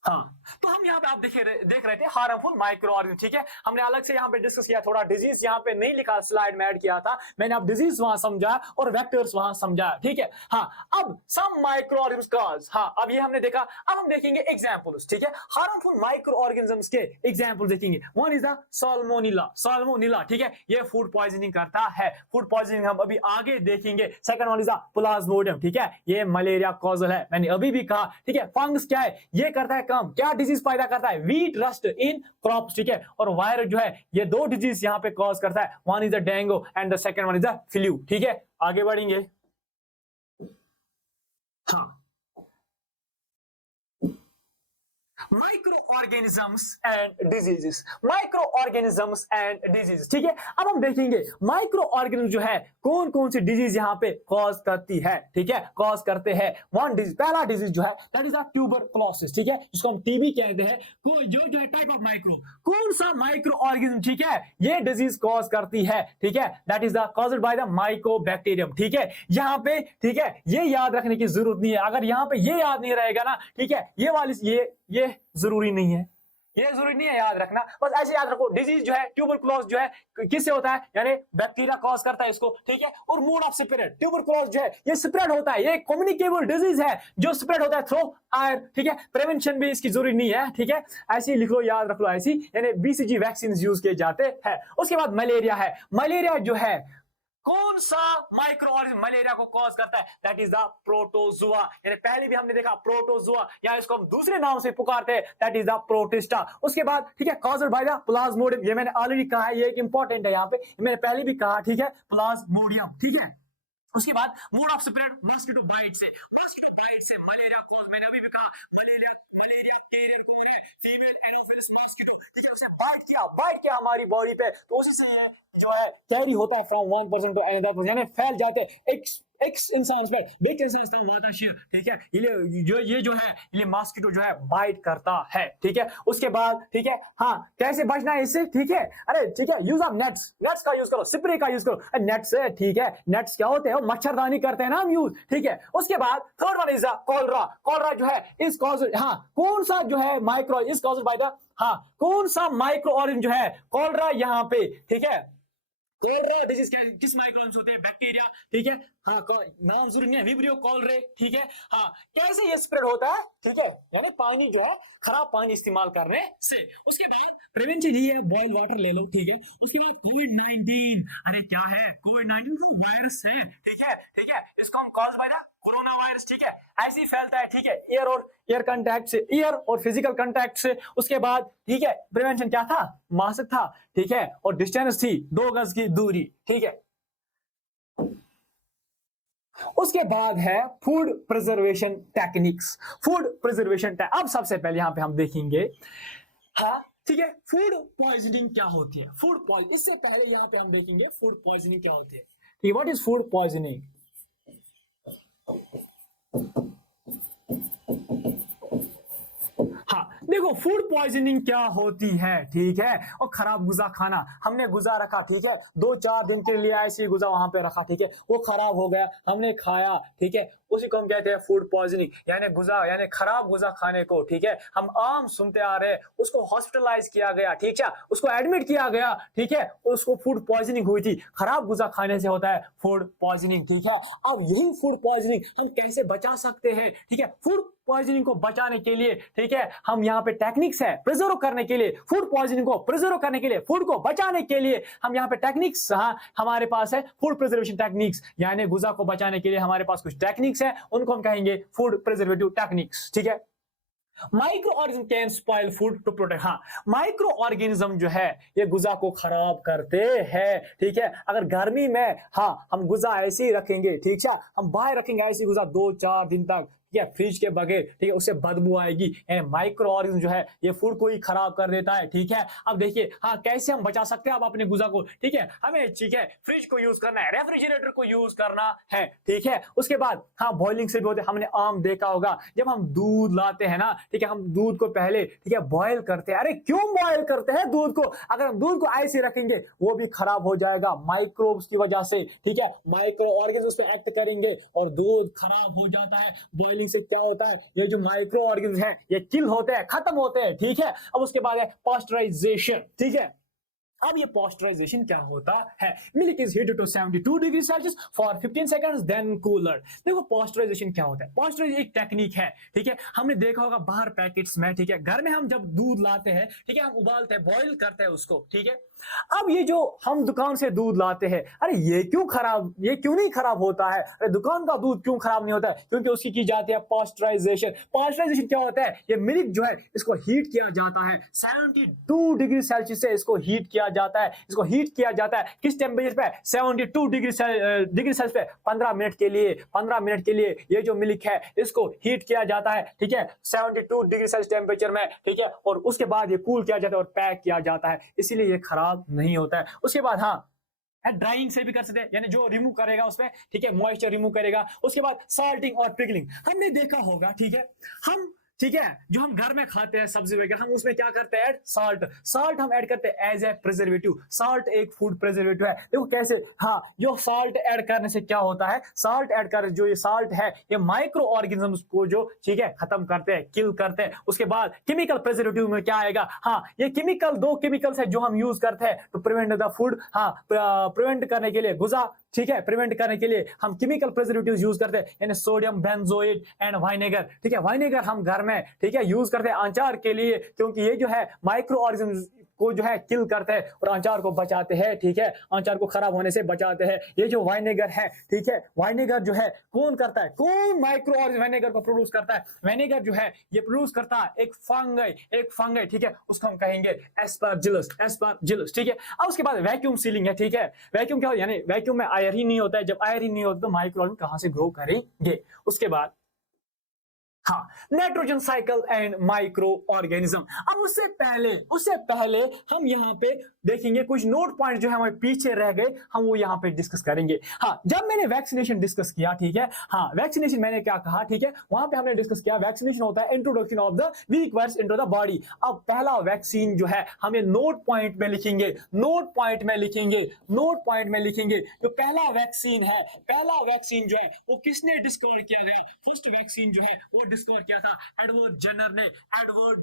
हाँ, तो हम यहाँ पे आप देख रहे थे हार्मफुल माइक्रो ऑर्गेनिज्म। ठीक है, हमने अलग से यहाँ पे डिस्कस किया, थोड़ा डिजीज यहाँ पे नहीं लिखा, स्लाइड में ऐड किया था मैंने, अब डिजीज वहां समझाया और वेक्टर्स वहां समझाया। ठीक है, हाँ अब सम माइक्रो ऑर्गेनिज्म कॉज, हाँ अब ये हमने देखा, अब हम देखेंगे एग्जांपल्स। ठीक है, हार्मफुल माइक्रो ऑर्गेनिज्म्स के एग्जांपल देखेंगे। One is the salmonella. ठीक है, ये फूड पॉइजनिंग करता है, फूड पॉइजनिंग हम अभी आगे देखेंगे। Second one is the Plasmodium. ठीक है, ये मलेरिया कॉजल है, मैंने अभी भी कहा। ठीक है, फंगस क्या है, ये करता है काम, क्या डिजीज पैदा करता है, वीट रस्ट इन क्रॉप्स। ठीक है, और वायरस जो है ये दो डिजीज यहां पे कॉज करता है, one is the dengue and the second one is the flu. ठीक है, आगे बढ़ेंगे। हाँ, माइक्रो ऑर्गेनिजम्स एंड डिजीजेस। ठीक है, अब हम देखेंगे माइक्रो ऑर्गेनिज्म जो है कौन कौन सी डिजीज यहाँ पे कॉज करती है। ठीक है, कॉज करते हैं वन डिजीज, पहला डिजीज जो है दैट इज ट्यूबरकुलोसिस। ठीक है, जिसको हम टीबी कहते हैं, जो है टाइप ऑफ माइक्रो, कौन सा माइक्रो ऑर्गेनिज्म ठीक है ये डिजीज कॉज करती है। ठीक है, that is the caused by the Mycobacterium. ठीक है, यहाँ पे ठीक है ये याद रखने की जरूरत नहीं है, अगर यहाँ पे ये याद नहीं रहेगा ना, ठीक है ये वाली ये जरूरी नहीं है, ये जरूरी नहीं है याद रखना, बस ऐसे याद रखो डिजीज जो है ट्यूबरकुलोस जो है किससे होता है, यानी बैक्टीरिया कॉज करता है इसको। ठीक है, और मोड ऑफ स्प्रेड, ट्यूबरकुलोस जो है ये स्प्रेड होता है, ये कम्युनिकेबल डिजीज है जो स्प्रेड होता है थ्रू एयर। ठीक है, प्रिवेंशन भी इसकी जरूरी नहीं है। ठीक है, ऐसे लिख लो, याद रख लो ऐसी, यानी बीसीजी वैक्सीन यूज किए जाते हैं। उसके बाद मलेरिया है, मलेरिया जो है कौन सा माइक्रो ऑर्गेनिज्म मलेरिया को कॉज करता है, दैट इज द प्रोटोजुआ। यानी पहले भी हमने देखा प्रोटोजुआ, या इसको हम दूसरे नाम से पुकारते हैं, दैट इज द प्रोटिस्टा। उसके बाद ठीक है कॉज्ड बाय द प्लाज्मोडियम, ये मैंने ऑलरेडी कहा है, ये एक इंपॉर्टेंट है यहाँ पे, मैंने पहले भी कहा। ठीक है, प्लाज्मोडियम। ठीक है, उसके बाद mode of spread mosquito bite से मलेरिया कॉज, मैंने अभी भी कहा malaria carrier female anopheles mosquito, ठीक है, उसे बाइट किया हमारी बॉडी पे, तो उसी से जो है कैरी होता है from one person to another person, यानी फैल जाते हैं, एक इंसान पर बेक इंसान वादा शेयर, ठीक है, ये जो है ये मॉस्किटो जो है बाइट करता है, ठीक है। उसके बाद ठीक है, हाँ कैसे बचना है इससे, ठीक है, अरे ठीक है, यूज ऑफ नेट्स, नेट्स का यूज करो, स्प्रे का यूज करो, नेट्स है, ठीक है, नेट्स क्या होते हैं, मच्छरदानी करते हैं ना हम यूज, ठीक है। उसके बाद third one is cholera, cholera जो है इस कॉज, हाँ कौन सा जो है माइक्रो इस कॉज बाय द, हाँ कौन सा माइक्रो ऑर्गेनिज्म जो है कॉलरा यहाँ पे, ठीक है, कोलरा डिजीज क्या, किस माइक्रोब्स होते हैं, बैक्टीरिया, ठीक है, हाँ नाम जरूरी नहीं है, विब्रियो कॉलरे, ठीक है, हाँ कैसे ये स्प्रेड होता है, ठीक है, यानी पानी जो है खराब पानी इस्तेमाल करने से। उसके बाद प्रिवेंशन ये है, बॉइल वाटर ले लो, ठीक है। उसके बाद कोविड-19, अरे क्या है कोविड-19, तो वायरस है, ठीक है, इसको हम cause by the corona virus, ठीक है, ऐसे ही फैलता है, ठीक है, एयर कांटेक्ट से, एयर और फिजिकल कांटेक्ट से। उसके बाद ठीक है, प्रिवेंशन क्या था, मास्क था, ठीक है, और डिस्टेंस थी 2 गज की दूरी, ठीक है। उसके बाद है food preservation techniques, food preservation अब सबसे पहले यहां पे हम देखेंगे, हाँ ठीक है, फूड पॉइजनिंग क्या होती है, फूड पॉइजन, इससे पहले यहां पे हम देखेंगे फूड पॉइजनिंग क्या होती है, ठीक है, व्हाट इज फूड पॉइजनिंग। हाँ देखो फूड पॉइजनिंग क्या होती है, ठीक है, और खराब गुजा खाना, हमने गुजा रखा, ठीक है, 2-4 दिन के लिए ऐसे गुजा वहां पे रखा, ठीक है, वो खराब हो गया, हमने खाया, ठीक है, उसी को हम कहते हैं फूड पॉइजनिंग, यानी गुजा, यानी खराब गुजा खाने को, ठीक है, हम आम सुनते आ रहे हैं, उसको हॉस्पिटलाइज किया गया, ठीक है, उसको एडमिट किया गया, ठीक है, उसको फूड पॉइजनिंग हुई थी, खराब गुजा खाने से होता है फूड पॉइजनिंग, ठीक है। अब यही फूड पॉइजनिंग हम कैसे बचा सकते हैं, ठीक है, फूड पॉइजनिंग को बचाने के लिए, ठीक है, हम यहाँ पे टेक्निक्स है प्रिजर्व करने के लिए, फूड पॉइजनिंग को प्रिजर्व करने के लिए, फूड को बचाने के लिए हम यहाँ पे टेक्निक्स, हाँ हमारे पास है फूड प्रिजर्वेशन टेक्निक्स, यानी गुजा को बचाने के लिए हमारे पास कुछ टेक्निक्स है, उनको हम कहेंगे फूड प्रिजर्वेटिव टेक्निक्स, ठीक है। Micro organism can spoil food to protect, हाँ माइक्रो ऑर्गेनिज्म जो है ये गुजा को खराब करते हैं, ठीक है, अगर गर्मी में हाँ हम गुजा ऐसे ही रखेंगे, ठीक है, हम बाहर रखेंगे ऐसी गुजा 2-4 दिन तक, ठीक है, फ्रिज के बगैर, ठीक है, उससे बदबू आएगी, माइक्रो ऑर्गेनिज्म जो है ये फूड को ही खराब कर देता है, ठीक है। अब देखिए हाँ कैसे हम बचा सकते हैं अब अपने गुजा को, ठीक है, हमें ठीक है फ्रिज को यूज करना है, रेफ्रिजरेटर को यूज करना है, ठीक है। उसके बाद हाँ बॉइलिंग से भी होते, हमने आम देखा होगा, जब हम दूध लाते हैं ना, ठीक है, हम दूध को पहले ठीक है बॉयल करते हैं, अरे क्यों बॉयल करते हैं दूध को, अगर हम दूध को ऐसे रखेंगे वो भी खराब हो जाएगा माइक्रोब्स की वजह से, ठीक है, माइक्रो ऑर्गेनिज्म उस पर एक्ट करेंगे और दूध खराब हो जाता है। बॉइलिंग से क्या होता है, ये जो माइक्रो ऑर्गेनिज्म है ये किल होते हैं, खत्म होते हैं, ठीक है। अब उसके बाद है पास्चराइजेशन, ठीक है। अब ये पास्चराइजेशन क्या होता है, milk is heated to 72 degree Celsius for 15 seconds then cooler. देखो पास्चराइजेशन क्या होता है, पास्चराइजेशन एक टेक्निक है, ठीक है, हमने देखा होगा बाहर पैकेट्स में, ठीक है, घर में हम जब दूध लाते हैं, ठीक है, हम उबालते हैं, बॉईल करते हैं उसको, ठीक है। अब ये जो हम दुकान से दूध लाते हैं, अरे ये क्यों नहीं खराब होता है, अरे दुकान का दूध क्यों खराब नहीं होता है, क्योंकि उसकी की जाती है पास्चराइजेशन। पास्चराइजेशन क्या होता है, ये मिल्क जो है इसको हीट किया जाता है 72 डिग्री सेल्सियस से, इसको हीट किया जाता है, इसको हीट किया जाता है किस टेम्परेचर पे, 72 डिग्री सेल्सियस पे 15 मिनट के लिए, 15 मिनट के लिए ये जो मिल्क है इसको हीट किया जाता है, ठीक है, 72 डिग्री सेल्सियस टेम्परेचर में, ठीक है, और उसके बाद ये कूल किया जाता है और पैक किया जाता है, इसीलिए ये खराब नहीं होता है। उसके बाद हाँ ड्राइंग से भी कर सकते हैं, यानी जो रिमूव करेगा उसमें, ठीक है, मॉइस्चर रिमूव करेगा। उसके बाद साल्टिंग और पिकलिंग, हमने देखा होगा, ठीक है, हम ठीक है जो हम घर में खाते हैं सब्जी वगैरह, हम उसमें क्या करते हैं, साल्ट हम ऐड करते हैं एज ए प्रिजर्वेटिव, साल्ट एक फूड प्रिजर्वेटिव है। देखो कैसे, हाँ जो साल्ट ऐड करने से क्या होता है, साल्ट ऐड कर जो ये साल्ट है ये माइक्रो ऑर्गेनिजम्स को जो ठीक है खत्म करते हैं, किल करते हैं। उसके बाद केमिकल प्रिजर्वेटिव में क्या आएगा, हाँ ये केमिकल, 2 केमिकल्स है जो हम यूज करते हैं टू प्रिवेंट द फूड, हाँ प्रिवेंट करने के लिए गुजा, ठीक है, प्रिवेंट करने के लिए हम केमिकल प्रिजर्वेटिव्स यूज करते हैं, यानी सोडियम बेंजोएट एंड वाइनेगर, ठीक है, वाइनेगर हम घर में ठीक है यूज करते हैं अचार के लिए, क्योंकि ये जो है माइक्रो ऑर्गेनिज्म को जो है किल करते हैं और अचार को बचाते हैं, ठीक है, अचार को खराब होने से बचाते हैं। ये जो वाइनेगर है, ठीक है, वाइनेगर जो है कौन करता है, कौन माइक्रो ऑर्गेनिज्म वाइनेगर को प्रोड्यूस करता है, वाइनेगर जो है ये प्रोड्यूस करता है एक फंगई, ठीक है, उसको हम कहेंगे एस्परजिलस, ठीक है। अब उसके बाद वैक्यूम सीलिंग है, ठीक है, वैक्यूम क्या होता है, यानी वैक्यूम में एयर ही नहीं होता है, जब एयर ही नहीं होता तो माइक्रो ऑर्गेनिज्म कहां से ग्रो करेंगे। उसके बाद हाँ, nitrogen cycle and micro organism. अब उससे पहले हम यहाँ पे देखेंगे कुछ नोट पॉइंट जो है हमारे पीछे रह गए, हम वो यहाँ पे डिस्कस करेंगे। हाँ, जब मैंने वैक्सीनेशन डिस्कस किया, ठीक है, हाँ वैक्सीनेशन मैंने क्या कहा, ठीक है, वहां पे हमने डिस्कस किया वैक्सीनेशन होता है introduction of the weak virus into the body. अब पहला वैक्सीन जो है हमें नोट पॉइंट में लिखेंगे, जो पहला वैक्सीन है, पहला वैक्सीन जो है वो किसने डिस्कवर किया गया? फर्स्ट वैक्सीन जो है वो डिस्कवर किया था एडवर्ड जेनर ने। एडवर्ड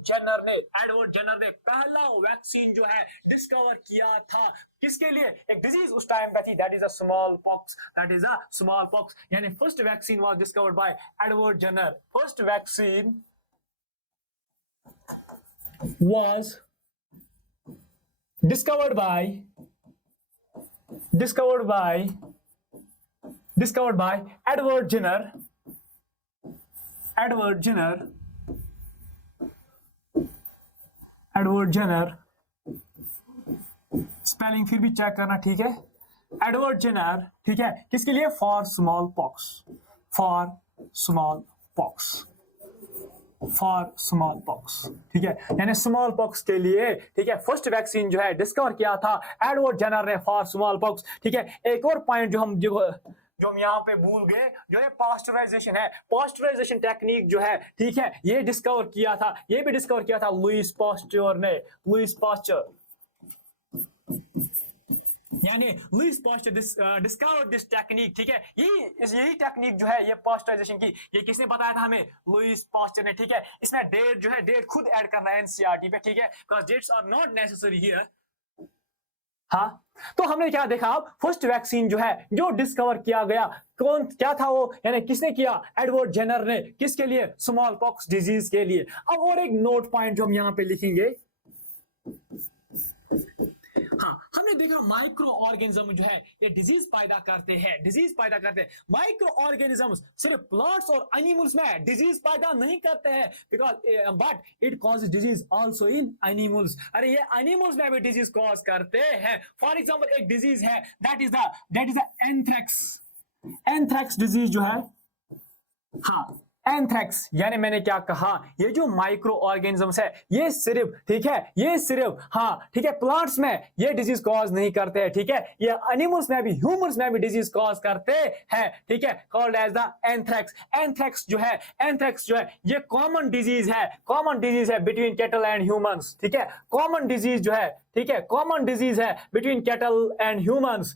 जेनर ने पहला वैक्सीन जो है डिस्कवर किया था किसके लिए? एक डिजीज उस टाइम पे थी, that is a smallpox, यानी first vaccine was discovered by Edward Jenner. First vaccine was discovered by Edward Jenner। Spelling फिर भी चेक करना, ठीक है। एडवर्ड जेनर, ठीक है, किसके लिए? फॉर स्मॉल पॉक्स, ठीक है, यानी स्मॉल पॉक्स के लिए, ठीक है, फर्स्ट वैक्सीन जो है डिस्कवर किया था एडवर्ड जेनर ने फॉर स्मॉल पॉक्स, ठीक है। एक और पॉइंट जो हम यहाँ पे भूल गए जो है पास्चराइजेशन है। पास्चराइजेशन टेक्निक जो है, ठीक है, ये भी डिस्कवर किया था लुईस पास्चर, यानी Lewis pasture discovered this technique, ठीक है। यही टेक्निक जो है ये पास्चराइजेशन की, ये किसने बताया था हमें? लुईस पास्चर ने, ठीक है। इसमें डेट खुद ऐड करना है एनसीईआरटी पे, ठीक है, because dates are not necessary here. हाँ, तो हमने क्या देखा? अब फर्स्ट वैक्सीन जो है जो डिस्कवर किया गया, क्या था वो, यानी किसने किया? एडवर्ड जेनर ने। किसके लिए? स्मॉल पॉक्स डिजीज के लिए। अब और एक नोट पॉइंट जो हम यहाँ पे लिखेंगे, हाँ, हमने देखा माइक्रो ऑर्गेनिज्म जो है ये डिजीज पैदा करते हैं। माइक्रो ऑर्गेनिजम्स सिर्फ प्लांट्स और एनिमल्स में डिजीज पैदा नहीं करते हैं, because but it causes disease also in animals. अरे ये एनिमल्स में भी डिजीज कॉज करते हैं। फॉर एग्जांपल एक डिजीज है that is the anthrax disease जो है, हाँ एंथ्रैक्स, यानी मैंने क्या कहा, ये जो माइक्रो ऑर्गेनिजम्स है ये सिर्फ हाँ, ठीक है, प्लांट्स में ये डिजीज कॉज नहीं करते हैं, ठीक है, ये एनिमल्स में भी, ह्यूमंस में भी डिजीज कॉज करते हैं, ठीक है, called as the anthrax. Anthrax जो है ये कॉमन डिजीज है बिटवीन कैटल एंड ह्यूमंस, ठीक है, कॉमन डिजीज जो है, ठीक है, कॉमन डिजीज है बिटवीन कैटल एंड ह्यूमंस,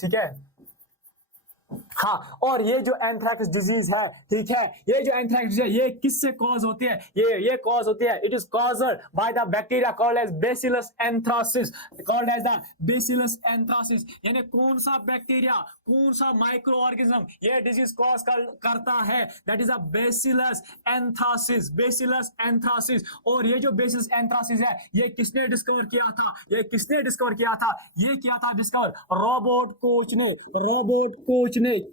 ठीक है। हाँ, और ये जो एंथ्रैक्स डिजीज है, ठीक है, ये जो एंथ्रैक्स डिजीज है ये किससे कॉज होती है? ये कॉज होती है, it is caused by the bacteria called as bacillus anthracis. यानी कौन सा बैक्टीरिया, कौन सा माइक्रो ऑर्गेनिज्म ये डिजीज कॉज करता है? That is a bacillus anthracis. और ये जो बैसिलस एंथ्रासिस है ये किसने डिस्कवर किया था? ये किया था डिस्कवर रोबोट कोच ने, रोबोट कोच ने।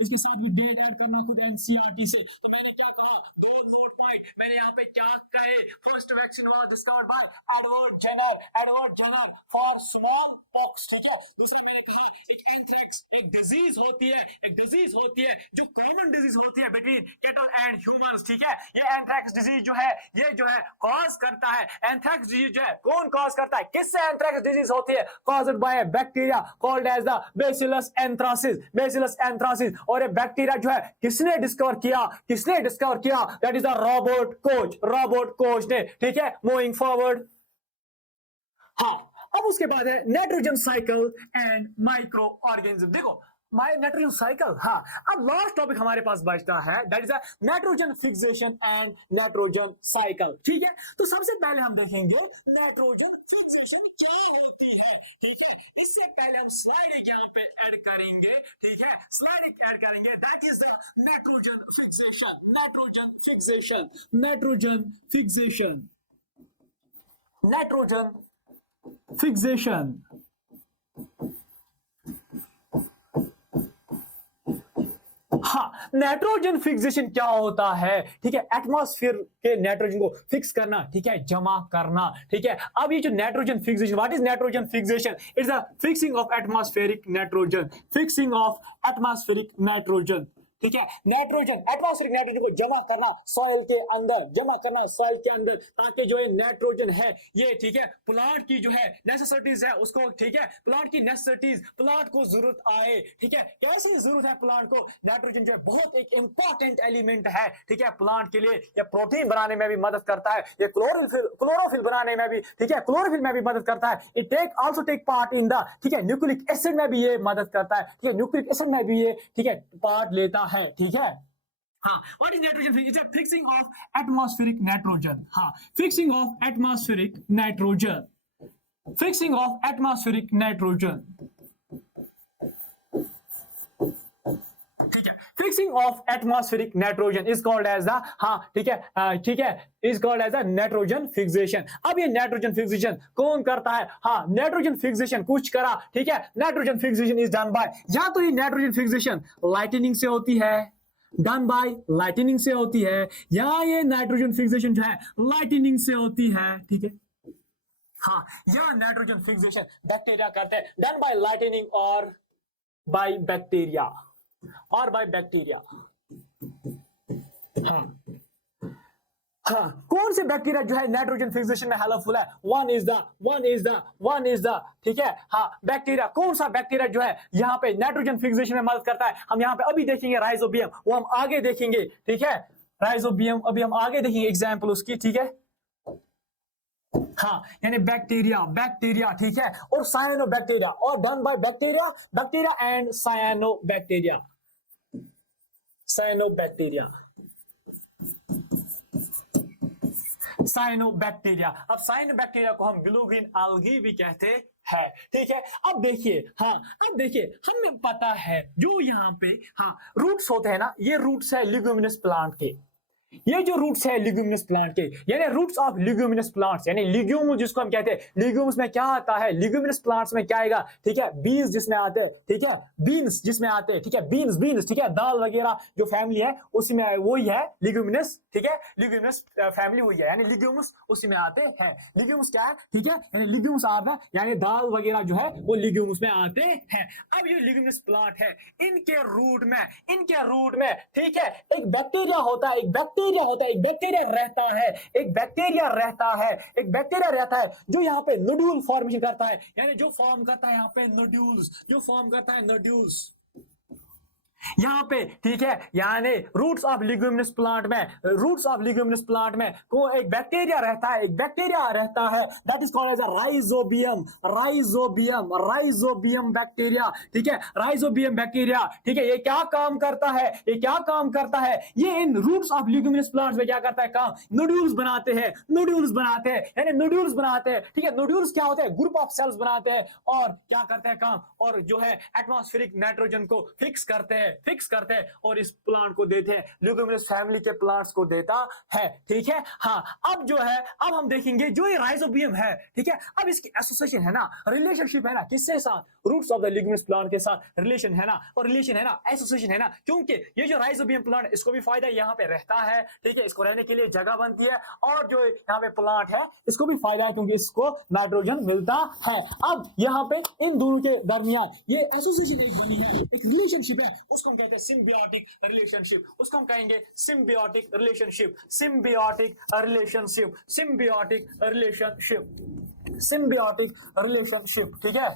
इसके साथ भी डेट ऐड करना खुद एनसीईआरटी से। तो मैंने क्या कहा? दो नोट पॉइंट मैंने यहाँ पे क्या कहे? First vaccine was discovered by Edward Jenner for smallpox, ठीक है। दूसरा मैंने कहा एक एंथ्रैक्स एक डिजीज होती है जो कॉमन डिजीज होती है बिटवीन कैटल एंड ह्यूमंस, ठीक है। ये एंथ्रैक्स डिजीज जो है कॉज करता है। एंथ्रैक्स डिजीज जो है कौन कॉज करता है? किससे एंथ्रैक्स डिजीज होती है? Caused by a bacteria called as the bacillus anthracis. और ये बैक्टीरिया जो है किसने डिस्कवर किया? That is the Robert Koch ने, ठीक है। मूविंग फॉरवर्ड, हाँ, अब उसके बाद है nitrogen cycle and micro organism. देखो नाइट्रोजन साइकिल, हाँ, अब लास्ट टॉपिक हमारे पास बचता है that is nitrogen fixation and nitrogen cycle, ठीक है। तो सबसे पहले हम देखेंगे नाइट्रोजन फिक्सेशन क्या होती है, ठीक है। इससे पहले हम स्लाइड एक यहाँ पे ऐड करेंगे, ठीक है, that is the nitrogen fixation. हाँ, नाइट्रोजन फिक्सेशन क्या होता है, ठीक है, एटमॉस्फेयर के नाइट्रोजन को फिक्स करना, ठीक है, जमा करना, ठीक है। अब ये जो nitrogen fixation, what is nitrogen fixation? It's a fixing of atmospheric nitrogen, ठीक है, नाइट्रोजन, एटमॉस्फेरिक नाइट्रोजन को जमा करना सॉइल के अंदर, जमा करना सॉइल के अंदर, ताकि जो है नाइट्रोजन है ये, ठीक है, प्लांट की जो है नेसेसिटीज है उसको, ठीक है, प्लांट की नेसेसिटीज, प्लांट को जरूरत आए, ठीक है, कैसे जरूरत है प्लांट को, नाइट्रोजन जो है बहुत एक इंपॉर्टेंट एलिमेंट है, ठीक है, प्लांट के लिए। ये प्रोटीन बनाने में भी मदद करता है, ये क्लोरोफिल बनाने में भी, ठीक है, क्लोरोफिल में भी मदद करता है। It take also take part in the, ठीक है, न्यूक्लिक एसिड में भी ये मदद करता है, ठीक है, न्यूक्लिक एसिड में भी ये, ठीक है, पार्ट लेता है, ठीक है। हाँ, what is nitrogen? Is a fixing of atmospheric nitrogen. हाँ, fixing of atmospheric nitrogen, fixing of atmospheric nitrogen, ठीक है, fixing of atmospheric nitrogen is called as the, हाँ ठीक है, ठीक है, is called as the nitrogen fixation. अब ये नाइट्रोजन फिक्सेशन कौन करता है? हाँ, नाइट्रोजन फिक्सेशन कुछ करा, ठीक है, nitrogen fixation is done by, या तो ये नाइट्रोजन फिक्सेशन लाइटनिंग से होती है, डन बाय लाइटनिंग से होती है, या ये नाइट्रोजन फिक्सेशन जो है लाइटनिंग से होती है, ठीक है, हाँ, या नाइट्रोजन फिक्सेशन बैक्टीरिया करते हैं, डन बाय लाइटनिंग और बाय बैक्टीरिया, और बाय बैक्टीरिया। हाँ, हाँ, कौन से बैक्टीरिया जो है नाइट्रोजन फिक्सेशन में हेल्पफुल है? वन इज द, ठीक है, हाँ, बैक्टीरिया, कौन सा बैक्टीरिया जो है यहाँ पे नाइट्रोजन फिक्सेशन में मदद करता है? हम यहाँ पे अभी देखेंगे राइजोबियम, वो हम आगे देखेंगे, ठीक है, राइजोबियम अभी हम आगे देखेंगे एग्जाम्पल उसकी, ठीक है, हाँ, यानी बैक्टीरिया, ठीक है, और साइनोबैक्टीरिया, और done by bacteria and cyanobacteria, अब साइनोबैक्टीरिया को हम ब्लू-ग्रीन algae भी कहते हैं, ठीक है। अब देखिए, हाँ, अब देखिए, हमें पता है जो यहाँ पे, हाँ, रूट्स होते हैं ना, ये रूट्स है लिग्यूमिनस प्लांट के, ये जो रूट्स है लिग्यूमिनस प्लांट के, यानी रूट्स ऑफ लिग्यूमिनस प्लांट्स, यानी लिग्यूम जिसको हम कहते हैं, लिग्यूम्स में क्या आता है, लिग्यूमिनस प्लांट्स में क्या आएगा, ठीक है, बीन्स जिसमें आते हैं, ठीक है, बीन्स जिसमें आते हैं, ठीक है, बीन्स, ठीक है, दाल वगैरह जो फैमिली है उसी में वही है लिग्यूमिनस, ठीक है, लिग्यूमिनस फैमिली वही है, यानी लिग्यूम्स उसी में आते हैं। लिग्यूम्स क्या है, ठीक है, यानी लिग्यूम्स आता है, यानी दाल वगैरह जो है वो लिग्यूम्स में आते हैं। अब ये लिग्यूमिनस प्लांट है, इनके रूट में, ठीक है, एक बैक्टीरिया होता है, एक बैक्टीरिया रहता है जो यहाँ पे नोड्यूल फॉर्मेशन करता है, यानी जो फॉर्म करता है यहाँ पे नोड्यूल्स, यहाँ पे, ठीक है, यानी रूट्स ऑफ लिग्यूमिनस प्लांट में को एक बैक्टीरिया रहता है, that is called as a rhizobium bacteria, ठीक है, राइजोबियम बैक्टीरिया, ठीक है, ये क्या काम करता है, ये इन रूट्स ऑफ लिग्यूमिनस प्लांट्स में क्या करता है काम, नोड्यूल्स बनाते हैं, ठीक है, नोड्यूल्स क्या होते हैं, ग्रुप ऑफ सेल्स बनाते हैं, और क्या करते हैं काम, और जो है एटमॉस्फेरिक नाइट्रोजन को फिक्स करते हैं, और इस प्लांट को देते हैं, लिग्यूमिनस फैमिली के प्लांट्स को देता है, ठीक है। हाँ, अब जो है, अब हम देखेंगे जो ये राइजोबियम है, ठीक है, अब इसकी एसोसिएशन है ना, रिलेशनशिप है ना, किससे साथ, roots of the leguminous plant के साथ रिलेशन है ना, एसोसिएशन है ना, क्योंकि ये जो राइजोबियम प्लांट, इसको भी फायदा यहाँ पे रहता है, ठीक है, इसको रहने के लिए जगह बनती है, और जो यहाँ पे प्लांट है इसको भी फायदा है क्योंकि इसको नाइट्रोजन मिलता है। अब यहाँ पे इन दोनों के दरमियान ये एसोसिएशन एक बनी है, एक रिलेशनशिप है, उसको हम कहते हैं सिम्बियोटिक रिलेशनशिप, ठीक है,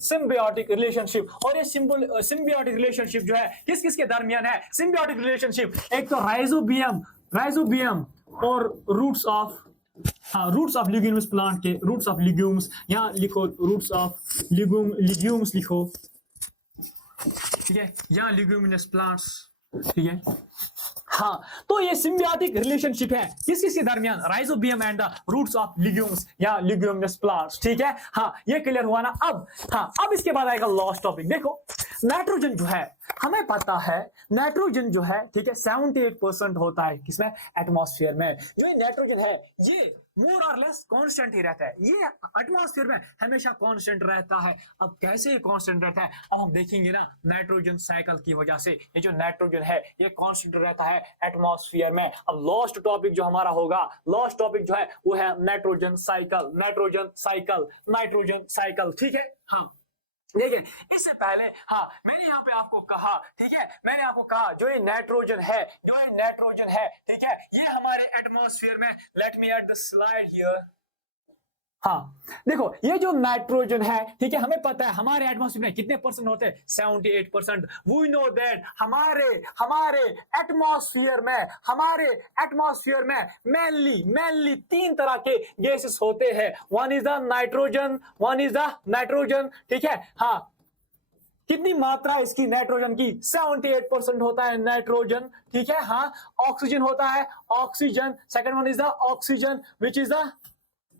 सिम्बियोटिक रिलेशनशिप। और ये सिम्बियोटिक रिलेशनशिप जो है किस किस के दरमियान है, सिम्बियोटिक रिलेशनशिप, एक तो राइजोबियम और रूट्स ऑफ लिग्यूम्स प्लांट के, रूट्स ऑफ लिग्यूम्स, यहाँ लिखो रूट्स ऑफ लिग्यूम्स लिखो, ठीक है, यहाँ लिग्यूमिनस प्लांट्स, ठीक है, हाँ, तो ये सिम्बियोटिक रिलेशनशिप है किस किस के दरमियान, rhizobium and the roots of legumes या लिग्यूमिनस प्लांट्स, ठीक है। हाँ, ये क्लियर हुआ ना। अब हाँ, अब इसके बाद आएगा लास्ट टॉपिक। देखो, नाइट्रोजन जो है, हमें पता है नाइट्रोजन जो है, ठीक है, 78% होता है किसमें, एटमॉस्फेयर में। जो नाइट्रोजन है ये मोर और लेस कांस्टेंट ही रहता है, ये एटमॉस्फेयर में हमेशा कांस्टेंट रहता है। अब कैसे कांस्टेंट रहता है, अब हम देखेंगे ना, नाइट्रोजन साइकिल की वजह से ये जो नाइट्रोजन है ये कांस्टेंट रहता है एटमॉस्फेयर में। अब लास्ट टॉपिक जो हमारा होगा, लास्ट टॉपिक जो है वो है नाइट्रोजन साइकिल, ठीक है। हाँ, देखिए इससे पहले हाँ मैंने यहाँ पे आपको कहा, ठीक है, मैंने आपको कहा जो ये नाइट्रोजन है, जो ये नाइट्रोजन है, ठीक है, ये हमारे एटमॉस्फेयर में, let me add the slide here. हाँ देखो ये जो नाइट्रोजन है, ठीक है, हमें पता है हमारे एटमॉस्फेयर में कितने परसेंट होते हैं, 78%। वी नो दैट हमारे हमारे एटमॉस्फेयर में, हमारे एटमॉस्फेयर में मेनली तीन तरह के गैसेस होते हैं। One is the nitrogen, one is the nitrogen, ठीक है। हाँ कितनी मात्रा इसकी नाइट्रोजन की, 78% होता है नाइट्रोजन, ठीक है। हाँ ऑक्सीजन होता है, oxygen, second one is the oxygen which is the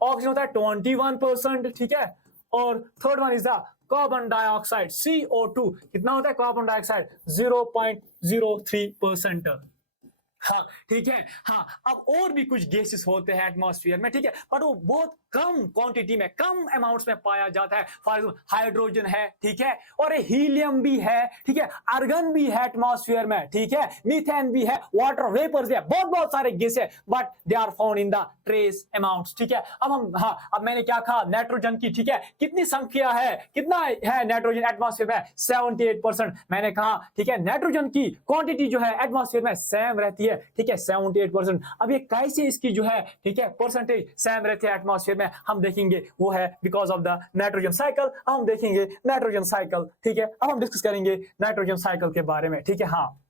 oxygen होता है 21%, ठीक है। और third one is the carbon dioxide, CO2 कितना होता है, कार्बन डाइऑक्साइड 0.03%। हाँ ठीक है। हाँ अब और भी कुछ गैसेस होते हैं एटमॉस्फेयर में, ठीक है, पर वो बहुत कम क्वांटिटी में, कम अमाउंट्स में पाया जाता है। फॉर एग्जाम्पल हाइड्रोजन है, ठीक है, और हीलियम भी है, ठीक है, आर्गन भी है एटमॉस्फेयर में, ठीक है, मीथेन भी है, वाटर वेपर्स भी है, बहुत बहुत सारे गैस है, but they are found in the trace amounts, ठीक है। अब हम हाँ अब मैंने क्या कहा, नाइट्रोजन की, ठीक है, कितनी संख्या है, कितना है नाइट्रोजन एटमॉस्फेयर में, 78%। मैंने कहा ठीक है नाइट्रोजन की क्वांटिटी जो है एटमॉस्फेयर में सेम रहती है, ठीक है, 78%। अब ये कैसे इसकी जो है, ठीक है, परसेंटेज सेम रहती है एटमॉस्फेयर में, हम देखेंगे वो है because of the nitrogen cycle. हम देखेंगे नाइट्रोजन साइकिल, ठीक है, अब हम डिस्कस करेंगे नाइट्रोजन साइकिल के बारे में, ठीक है। हाँ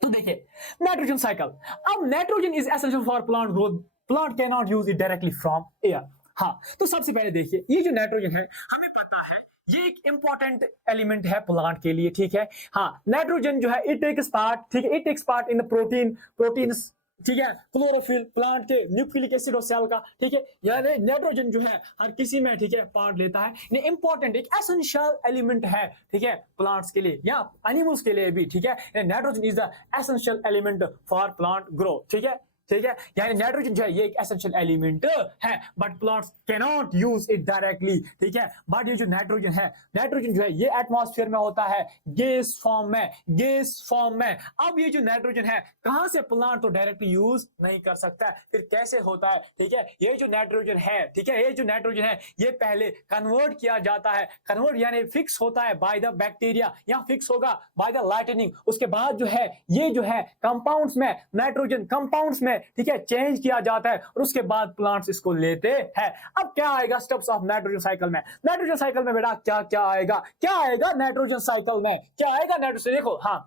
तो देखिए नाइट्रोजन साइकिल, अब nitrogen is essential for plant growth, plant can not use it directly from air. हाँ तो सबसे पहले देखिए ये जो नाइट्रोजन है हमें पता है ये एक इंपॉर्टेंट एलिमेंट है प्लांट के लिए, ठीक है। हाँ नाइट्रोजन जो है इट टेक्स पार्ट, ठीक है, it takes part in proteins, ठीक है, क्लोरोफिल, प्लांट के न्यूक्लिक एसिड और सेल का, ठीक है, यानी नाइट्रोजन जो है हर किसी में, ठीक है, पार्ट लेता है, इंपॉर्टेंट एक एसेंशियल एलिमेंट है, ठीक है, प्लांट्स के लिए या एनिमल्स के लिए भी, ठीक है। Nitrogen is the essential element for plant growth, ठीक है, ठीक है, यानी नाइट्रोजन जो है ये एक एसेंशियल एलिमेंट है, but plants can not use it directly, ठीक है। बट ये जो नाइट्रोजन है, नाइट्रोजन जो है ये एटमॉस्फेयर में होता है गैस फॉर्म में, गैस फॉर्म में। अब ये जो नाइट्रोजन है कहां से प्लांट तो डायरेक्टली यूज नहीं कर सकता, फिर कैसे होता है, ठीक है। ये जो नाइट्रोजन है, ठीक है, ये जो नाइट्रोजन है ये पहले कन्वर्ट किया जाता है, कन्वर्ट यानी फिक्स होता है बाय द बैक्टीरिया, या फिक्स होगा बाय द लाइटनिंग। उसके बाद जो है ये जो है कंपाउंड्स में, नाइट्रोजन कंपाउंड्स में, ठीक है, चेंज किया जाता है और उसके बाद प्लांट्स इसको लेते हैं। अब क्या आएगा स्टेप्स ऑफ नाइट्रोजन साइकिल में, नाइट्रोजन साइकिल में बेटा क्या क्या आएगा, क्या आएगा नाइट्रोजन साइकिल में, क्या आएगा नाइट्रोजन, देखो हाँ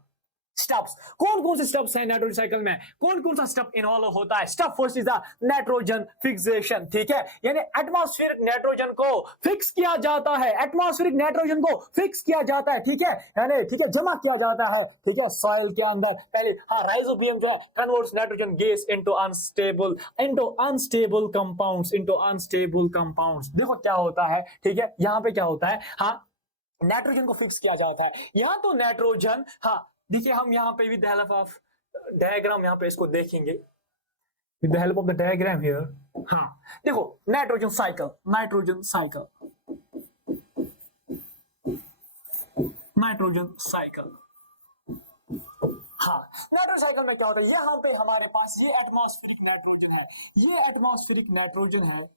स्टेप्स, कौन कौन से स्टेप्स हैं नाइट्रोजन साइकिल में, कौन कौन सा स्टेप इन्वॉल्व होता है। Step first is the nitrogen fixation, ठीक है, यानी एटमॉस्फेरिक नाइट्रोजन को फिक्स किया जाता है, एटमॉस्फेरिक नाइट्रोजन को फिक्स किया जाता है, ठीक है, यानी ठीक है जमा किया जाता है, ठीक है, सॉइल के अंदर पहले। हाँ राइजोबियम जो है converts nitrogen gas into unstable compounds, into unstable compounds. देखो क्या होता है, ठीक है, यहाँ पे क्या होता है, हाँ नाइट्रोजन को फिक्स किया जाता है, यहाँ तो नाइट्रोजन, हाँ देखिए हम यहाँ पे with the help of diagram यहाँ पे इसको देखेंगे, with the help of the diagram here. हाँ देखो nitrogen cycle, nitrogen cycle, nitrogen cycle. हाँ नाइट्रोजन साइकिल में क्या होता है, यहाँ पे हमारे पास ये एटमॉस्फेरिक नाइट्रोजन है, ये एटमॉस्फेरिक नाइट्रोजन है,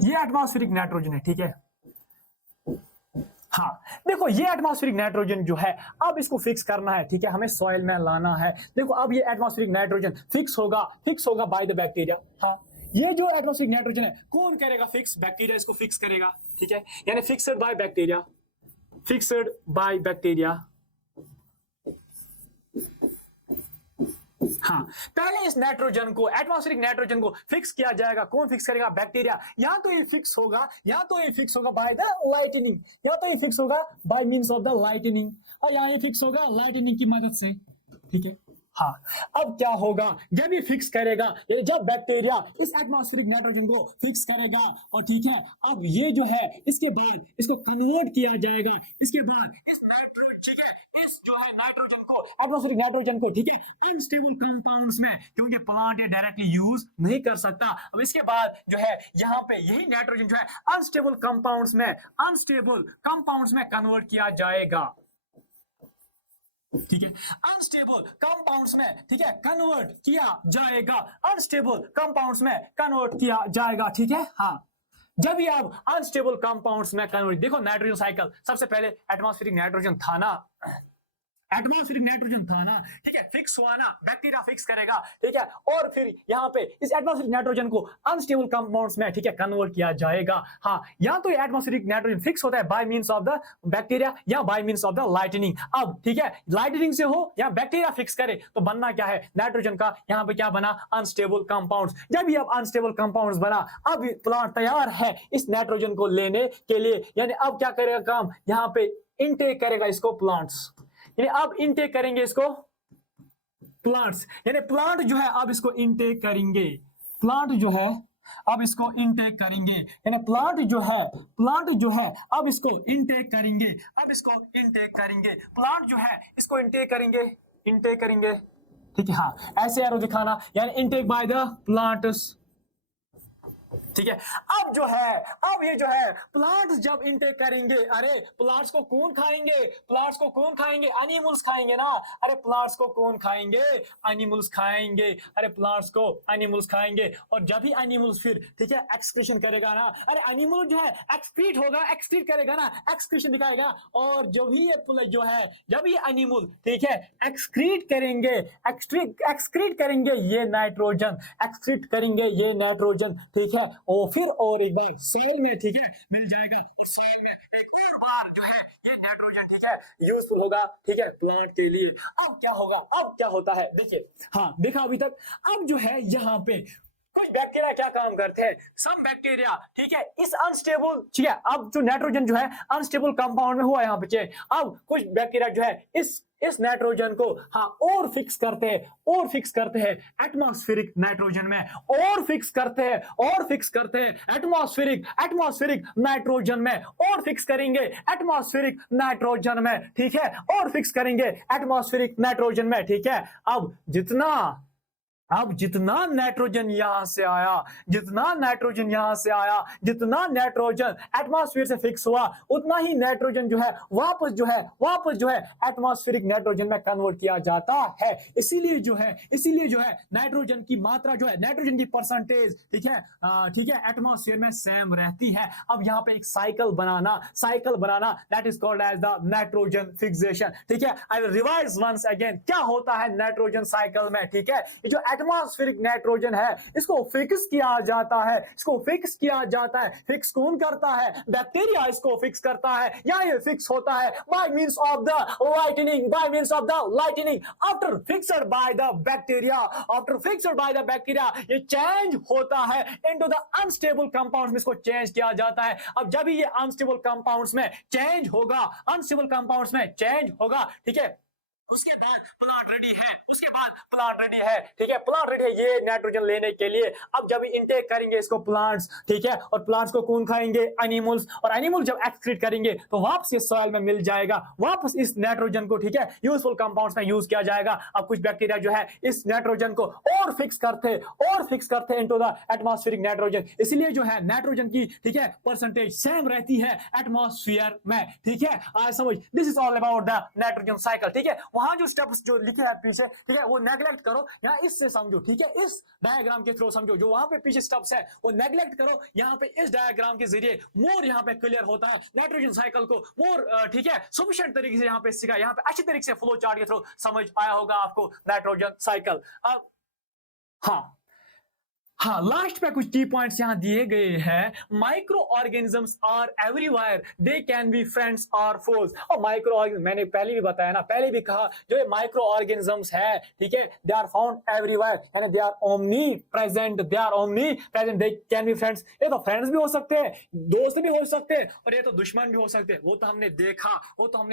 ये एटमॉस्फेरिक नाइट्रोजन है, ठीक है। हाँ देखो ये एटमॉस्फेरिक नाइट्रोजन जो है अब इसको फिक्स करना है, ठीक है, हमें सॉइल में लाना है। देखो अब ये एटमॉस्फेरिक नाइट्रोजन फिक्स होगा बाय द बैक्टीरिया। हाँ ये जो एटमॉस्फेरिक नाइट्रोजन है कौन करेगा फिक्स, बैक्टीरिया इसको फिक्स करेगा, ठीक है, यानी fixed by bacteria, fixed by bacteria. हाँ पहले इस नाइट्रोजन को, एटमॉस्फेरिक नाइट्रोजन को फिक्स किया जाएगा, कौन फिक्स करेगा, बैक्टीरिया। या तो ये फिक्स होगा, या तो ये फिक्स होगा बाय द लाइटनिंग, या तो ये फिक्स होगा bye means of the lightning, और यहाँ ये फिक्स होगा लाइटनिंग की मदद से, ठीक है। हाँ अब क्या होगा, जब ये फिक्स करेगा, जब बैक्टीरिया इस एटमॉस्फेरिक नाइट्रोजन को फिक्स करेगा, और ठीक है अब ये जो है इसके बाद इसको कन्वर्ट किया जाएगा, इसके बाद इस नाइट्रोजन, ठीक है, इस जो है नाइट्रोजन को, एटमॉस्फेरिक नाइट्रोजन को, ठीक है, अनस्टेबल कंपाउंड्स में, क्योंकि प्लांट ये डायरेक्टली यूज नहीं कर सकता। अब इसके बाद जो है यहाँ पे यही नाइट्रोजन जो है अनस्टेबल कंपाउंड्स में कन्वर्ट किया जाएगा, ठीक है, अनस्टेबल कंपाउंड्स में, ठीक है, कन्वर्ट किया जाएगा, अनस्टेबल कंपाउंड्स में कन्वर्ट किया जाएगा, ठीक है। हाँ जब भी आप अनस्टेबल कंपाउंड्स में कन्वर्ट, देखो नाइट्रोजन साइकिल, सबसे पहले एटमॉस्फेरिक नाइट्रोजन था ना, एटमॉस्फेरिक नाइट्रोजन था ना, ठीक है, फिक्स हुआ ना, बैक्टीरिया फिक्स करेगा, ठीक है, और फिर यहाँ पे इस एटमॉस्फेरिक नाइट्रोजन को अनस्टेबल कंपाउंड्स में, ठीक है, कन्वर्ट किया जाएगा। हाँ, या तो एटमॉस्फेरिक नाइट्रोजन फिक्स होता है by means of the bacteria या by means of the lightning. अब ठीक है, लाइटनिंग से हो या बैक्टीरिया फिक्स करे तो बनना क्या है, नाइट्रोजन का यहाँ पे क्या बना, अनस्टेबल कंपाउंड्स। जब भी अब अनस्टेबल कंपाउंड्स बना, अब प्लांट तैयार है इस नाइट्रोजन को लेने के लिए, यानी अब क्या करेगा काम, यहाँ पे इनटेक करेगा इसको प्लांट्स, यानी अब इनटेक करेंगे इसको प्लांट्स, यानी प्लांट जो है अब इसको इनटेक करेंगे, प्लांट जो है अब इसको इनटेक करेंगे, यानी प्लांट जो है अब इसको इनटेक करेंगे, अब इसको इनटेक करेंगे, प्लांट जो है इसको इनटेक करेंगे, इनटेक करेंगे, ठीक है। हाँ, ऐसे एरो दिखाना, यानी इनटेक बाय द प्लांट्स, ठीक है। अब जो है, अब ये जो है प्लांट्स जब इनटेक करेंगे, अरे प्लांट्स को कौन खाएंगे, प्लांट्स को कौन खाएंगे, एनिमल्स खाएंगे ना, अरे प्लांट्स को कौन खाएंगे, एनिमल्स खाएंगे, अरे प्लांट्स को एनिमल्स खाएंगे। और जब भी एनिमल्स फिर, ठीक है, एक्सक्रीशन करेगा ना, अरे एनिमल जो है एक्सक्रीट होगा, एक्सक्रीट करेगा ना, एक्सक्रीशन दिखाएगा, और जो भी ये जो है, जब ये एनिमल, ठीक है, एक्सक्रीट करेंगे, एक्सक्रीट करेंगे ये नाइट्रोजन, एक्सक्रीट करेंगे ये नाइट्रोजन, ठीक है, और फिर और एक बार सेल में, ठीक है, मिल जाएगा, सेल में एक और बार जो है ये नाइट्रोजन, ठीक है, यूजफुल होगा, ठीक है, प्लांट के लिए। अब क्या होगा, अब क्या होता है, देखिए, हाँ देखा अभी तक। अब जो है यहाँ पे कुछ बैक्टीरिया क्या काम करते हैं, सम बैक्टीरिया, ठीक है, इस अनस्टेबल, ठीक है, अब जो नाइट्रोजन जो है अनस्टेबल कंपाउंड में हुआ यहाँ पे चेंज, अब कुछ बैक्टीरिया जो है इस नाइट्रोजन को, हाँ, और फिक्स करते हैं एटमॉस्फेरिक नाइट्रोजन में, और फिक्स करते हैं एटमॉस्फेरिक नाइट्रोजन में, और फिक्स करेंगे एटमॉस्फेरिक नाइट्रोजन में, ठीक है, और फिक्स करेंगे एटमॉस्फेरिक नाइट्रोजन में, ठीक है। अब जितना नाइट्रोजन यहां से आया, जितना नाइट्रोजन एटमॉस्फेयर से फिक्स हुआ, उतना ही नाइट्रोजन जो है वापस जो है एटमॉस्फेरिक नाइट्रोजन में कन्वर्ट किया जाता है। इसीलिए जो है नाइट्रोजन की मात्रा जो है, नाइट्रोजन की परसेंटेज, ठीक है, एटमॉस्फेयर में सेम रहती है। अब यहाँ पे एक साइकिल बनाना that is called as the nitrogen fixation, ठीक है। I will revise once again, क्या होता है नाइट्रोजन साइकिल में, ठीक है। ये जो एटमॉस्फेरिक नाइट्रोजन है इसको फिक्स किया जाता है, फिक्स कौन करता है, बैक्टीरिया इसको फिक्स करता है, या ये फिक्स होता है by means of the lightning, after fixed by the bacteria, ये चेंज होता है इनटू द अनस्टेबल कंपाउंड्स में, इसको चेंज किया जाता है। अब जब ये अनस्टेबल कंपाउंड्स में चेंज होगा, ठीक है, उसके बाद प्लांट रेडी है, ठीक है, प्लांट रेडी है ये नाइट्रोजन लेने के लिए। अब जब इनटेक करेंगे इसको प्लांट्स, ठीक है, और प्लांट्स को कौन खाएंगे, एनिमल्स, और एनिमल जब एक्सक्रीट करेंगे तो वापस ये सॉइल में मिल जाएगा, वापस इस नाइट्रोजन को, ठीक है, यूजफुल कंपाउंड्स में यूज किया जाएगा। अब कुछ बैक्टीरिया जो है इस नाइट्रोजन को और फिक्स करते इनटू द एटमॉस्फेरिक नाइट्रोजन, इसलिए जो है नाइट्रोजन की, ठीक है, परसेंटेज सेम रहती है एटमॉस्फेयर में, ठीक है। आज समझ, this is all about the nitrogen cycle, ठीक है। वहां जो स्टेप्स जो लिखे हैं पीछे, ठीक है, वो नेग्लेक्ट करो, यहाँ इससे समझो, ठीक है, इस डायग्राम के थ्रू समझो, जो वहां पे पीछे स्टेप्स है वो नेग्लेक्ट करो, यहाँ पे इस डायग्राम के जरिए मोर यहाँ पे क्लियर होता है नाइट्रोजन साइकिल को, मोर, ठीक है, सफिशिएंट तरीके से यहाँ पे सीखा, यहाँ पे अच्छी तरीके से फ्लो चार्ट के थ्रू समझ आया होगा आपको नाइट्रोजन साइकिल। अब हाँ, लास्ट पे कुछ की पॉइंट्स यहाँ दिए गए हैं। Microorganisms are everywhere, they can be friends और फोज। और माइक्रो ऑर्गेनिज्म मैंने पहले भी बताया ना, पहले भी कहा, जो ये माइक्रो ऑर्गेनिजम्स है, ठीक है, दे आर फाउंड एवरीवेयर, यानी they are omnipresent, they can be friends. ये तो फ्रेंड्स भी हो सकते हैं, दोस्त भी हो सकते हैं, और ये तो दुश्मन भी हो सकते हैं, वो तो हमने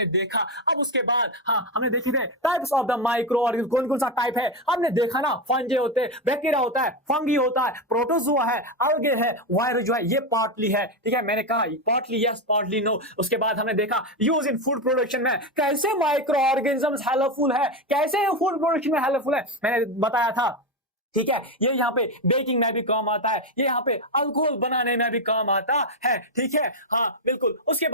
देखा। अब उसके बाद हाँ, हमने देखी थे types of the micro organism, कौन कौन सा टाइप है हमने देखा ना, फंजे होते हैं, बैक्टीरिया होता है, फंगी होता है, प्रोटोजोआ है, अलगे है, वायरस जो है ये पार्टली है, ठीक है, मैंने कहा पार्टली यस पार्टली नो। उसके बाद हमने देखा यूज इन फूड प्रोडक्शन में कैसे माइक्रो ऑर्गेनिजम्स हेल्पफुल है, मैंने बताया था ठीक है, ये यहाँ पे बेकिंग में भी काम आता है, ये यहाँ पे अल्कोहल बनाने में भी काम आता है। ठीक है, हाँ बिल्कुल। उसके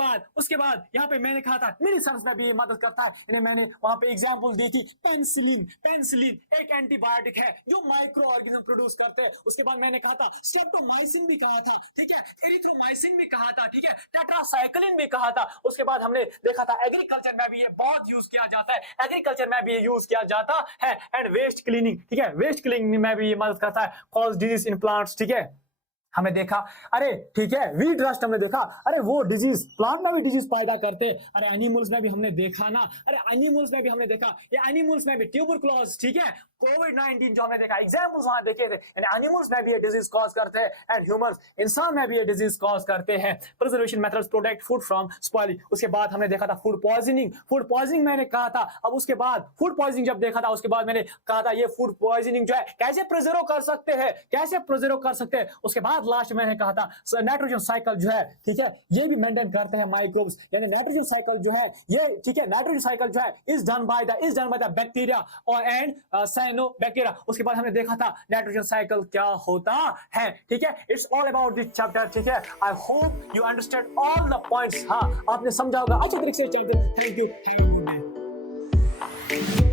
बाद यहाँ पे मैंने कहा था मेडिसिन में भी मदद करता है, इन्हें मैंने वहां पे एग्जांपल दी थी। पेनिसिलिन एक एंटीबायोटिक है जो माइक्रो ऑर्गेनिज्म प्रोड्यूस करते हैं। उसके बाद मैंने कहा था स्ट्रेप्टोमाइसिन भी कहा था, ठीक है, एरिथ्रोमाइसिन भी कहा था, ठीक है, टेट्रासाइक्लिन भी कहा था। उसके बाद हमने देखा था एग्रीकल्चर में भी ये बहुत यूज किया जाता है, एग्रीकल्चर में भी ये यूज किया जाता है। एंड वेस्ट क्लीनिंग, ठीक है, वेस्ट क्लीनिंग में भी ये मदद करता है, कॉज डिजीज इन प्लांट्स। ठीक है, हमने देखा, अरे ठीक है, वीट रस्ट हमने देखा, अरे वो डिजीज प्लांट में भी डिजीज पैदा करते, अरे एनिमल्स में भी हमने देखा ना, अरे एनिमल्स में भी हमने देखा, ये एनिमल्स में भी ट्यूबरकुलोज, ठीक है, कोविड-19 जो हमने देखा, एग्जांपल्स वहां देखे थे, एनिमल्स में भी ये डिजीज कॉज करते हैं, एंड ह्यूमंस, इंसान में भी ये डिजीज कॉज करते हैं। Preservation methods protect food from spoiling. उसके बाद हमने देखा था फूड पॉइजनिंग मैंने कहा था। अब उसके बाद फूड पॉइजनिंग जब देखा था, उसके बाद मैंने कहा था ये फूड पॉइजनिंग जो है कैसे प्रिजर्व कर सकते हैं, उसके बाद लास्ट में मैंने कहा था नाइट्रोजन साइकिल जो है, ठीक है, ये भी मेंटेन करते हैं माइक्रोब्स, यानी नाइट्रोजन साइकिल जो है ये, ठीक है, नाइट्रोजन साइकिल जो है is done by the bacteria और एंड साइनोबैक्टीरिया। उसके बाद हमने देखा था नाइट्रोजन साइकिल क्या होता है, ठीक है। It's all about this chapter, ठीक है। I hope you understand all the points. हाँ, आपने समझा होगा अच्छे तरीके से। Thank you.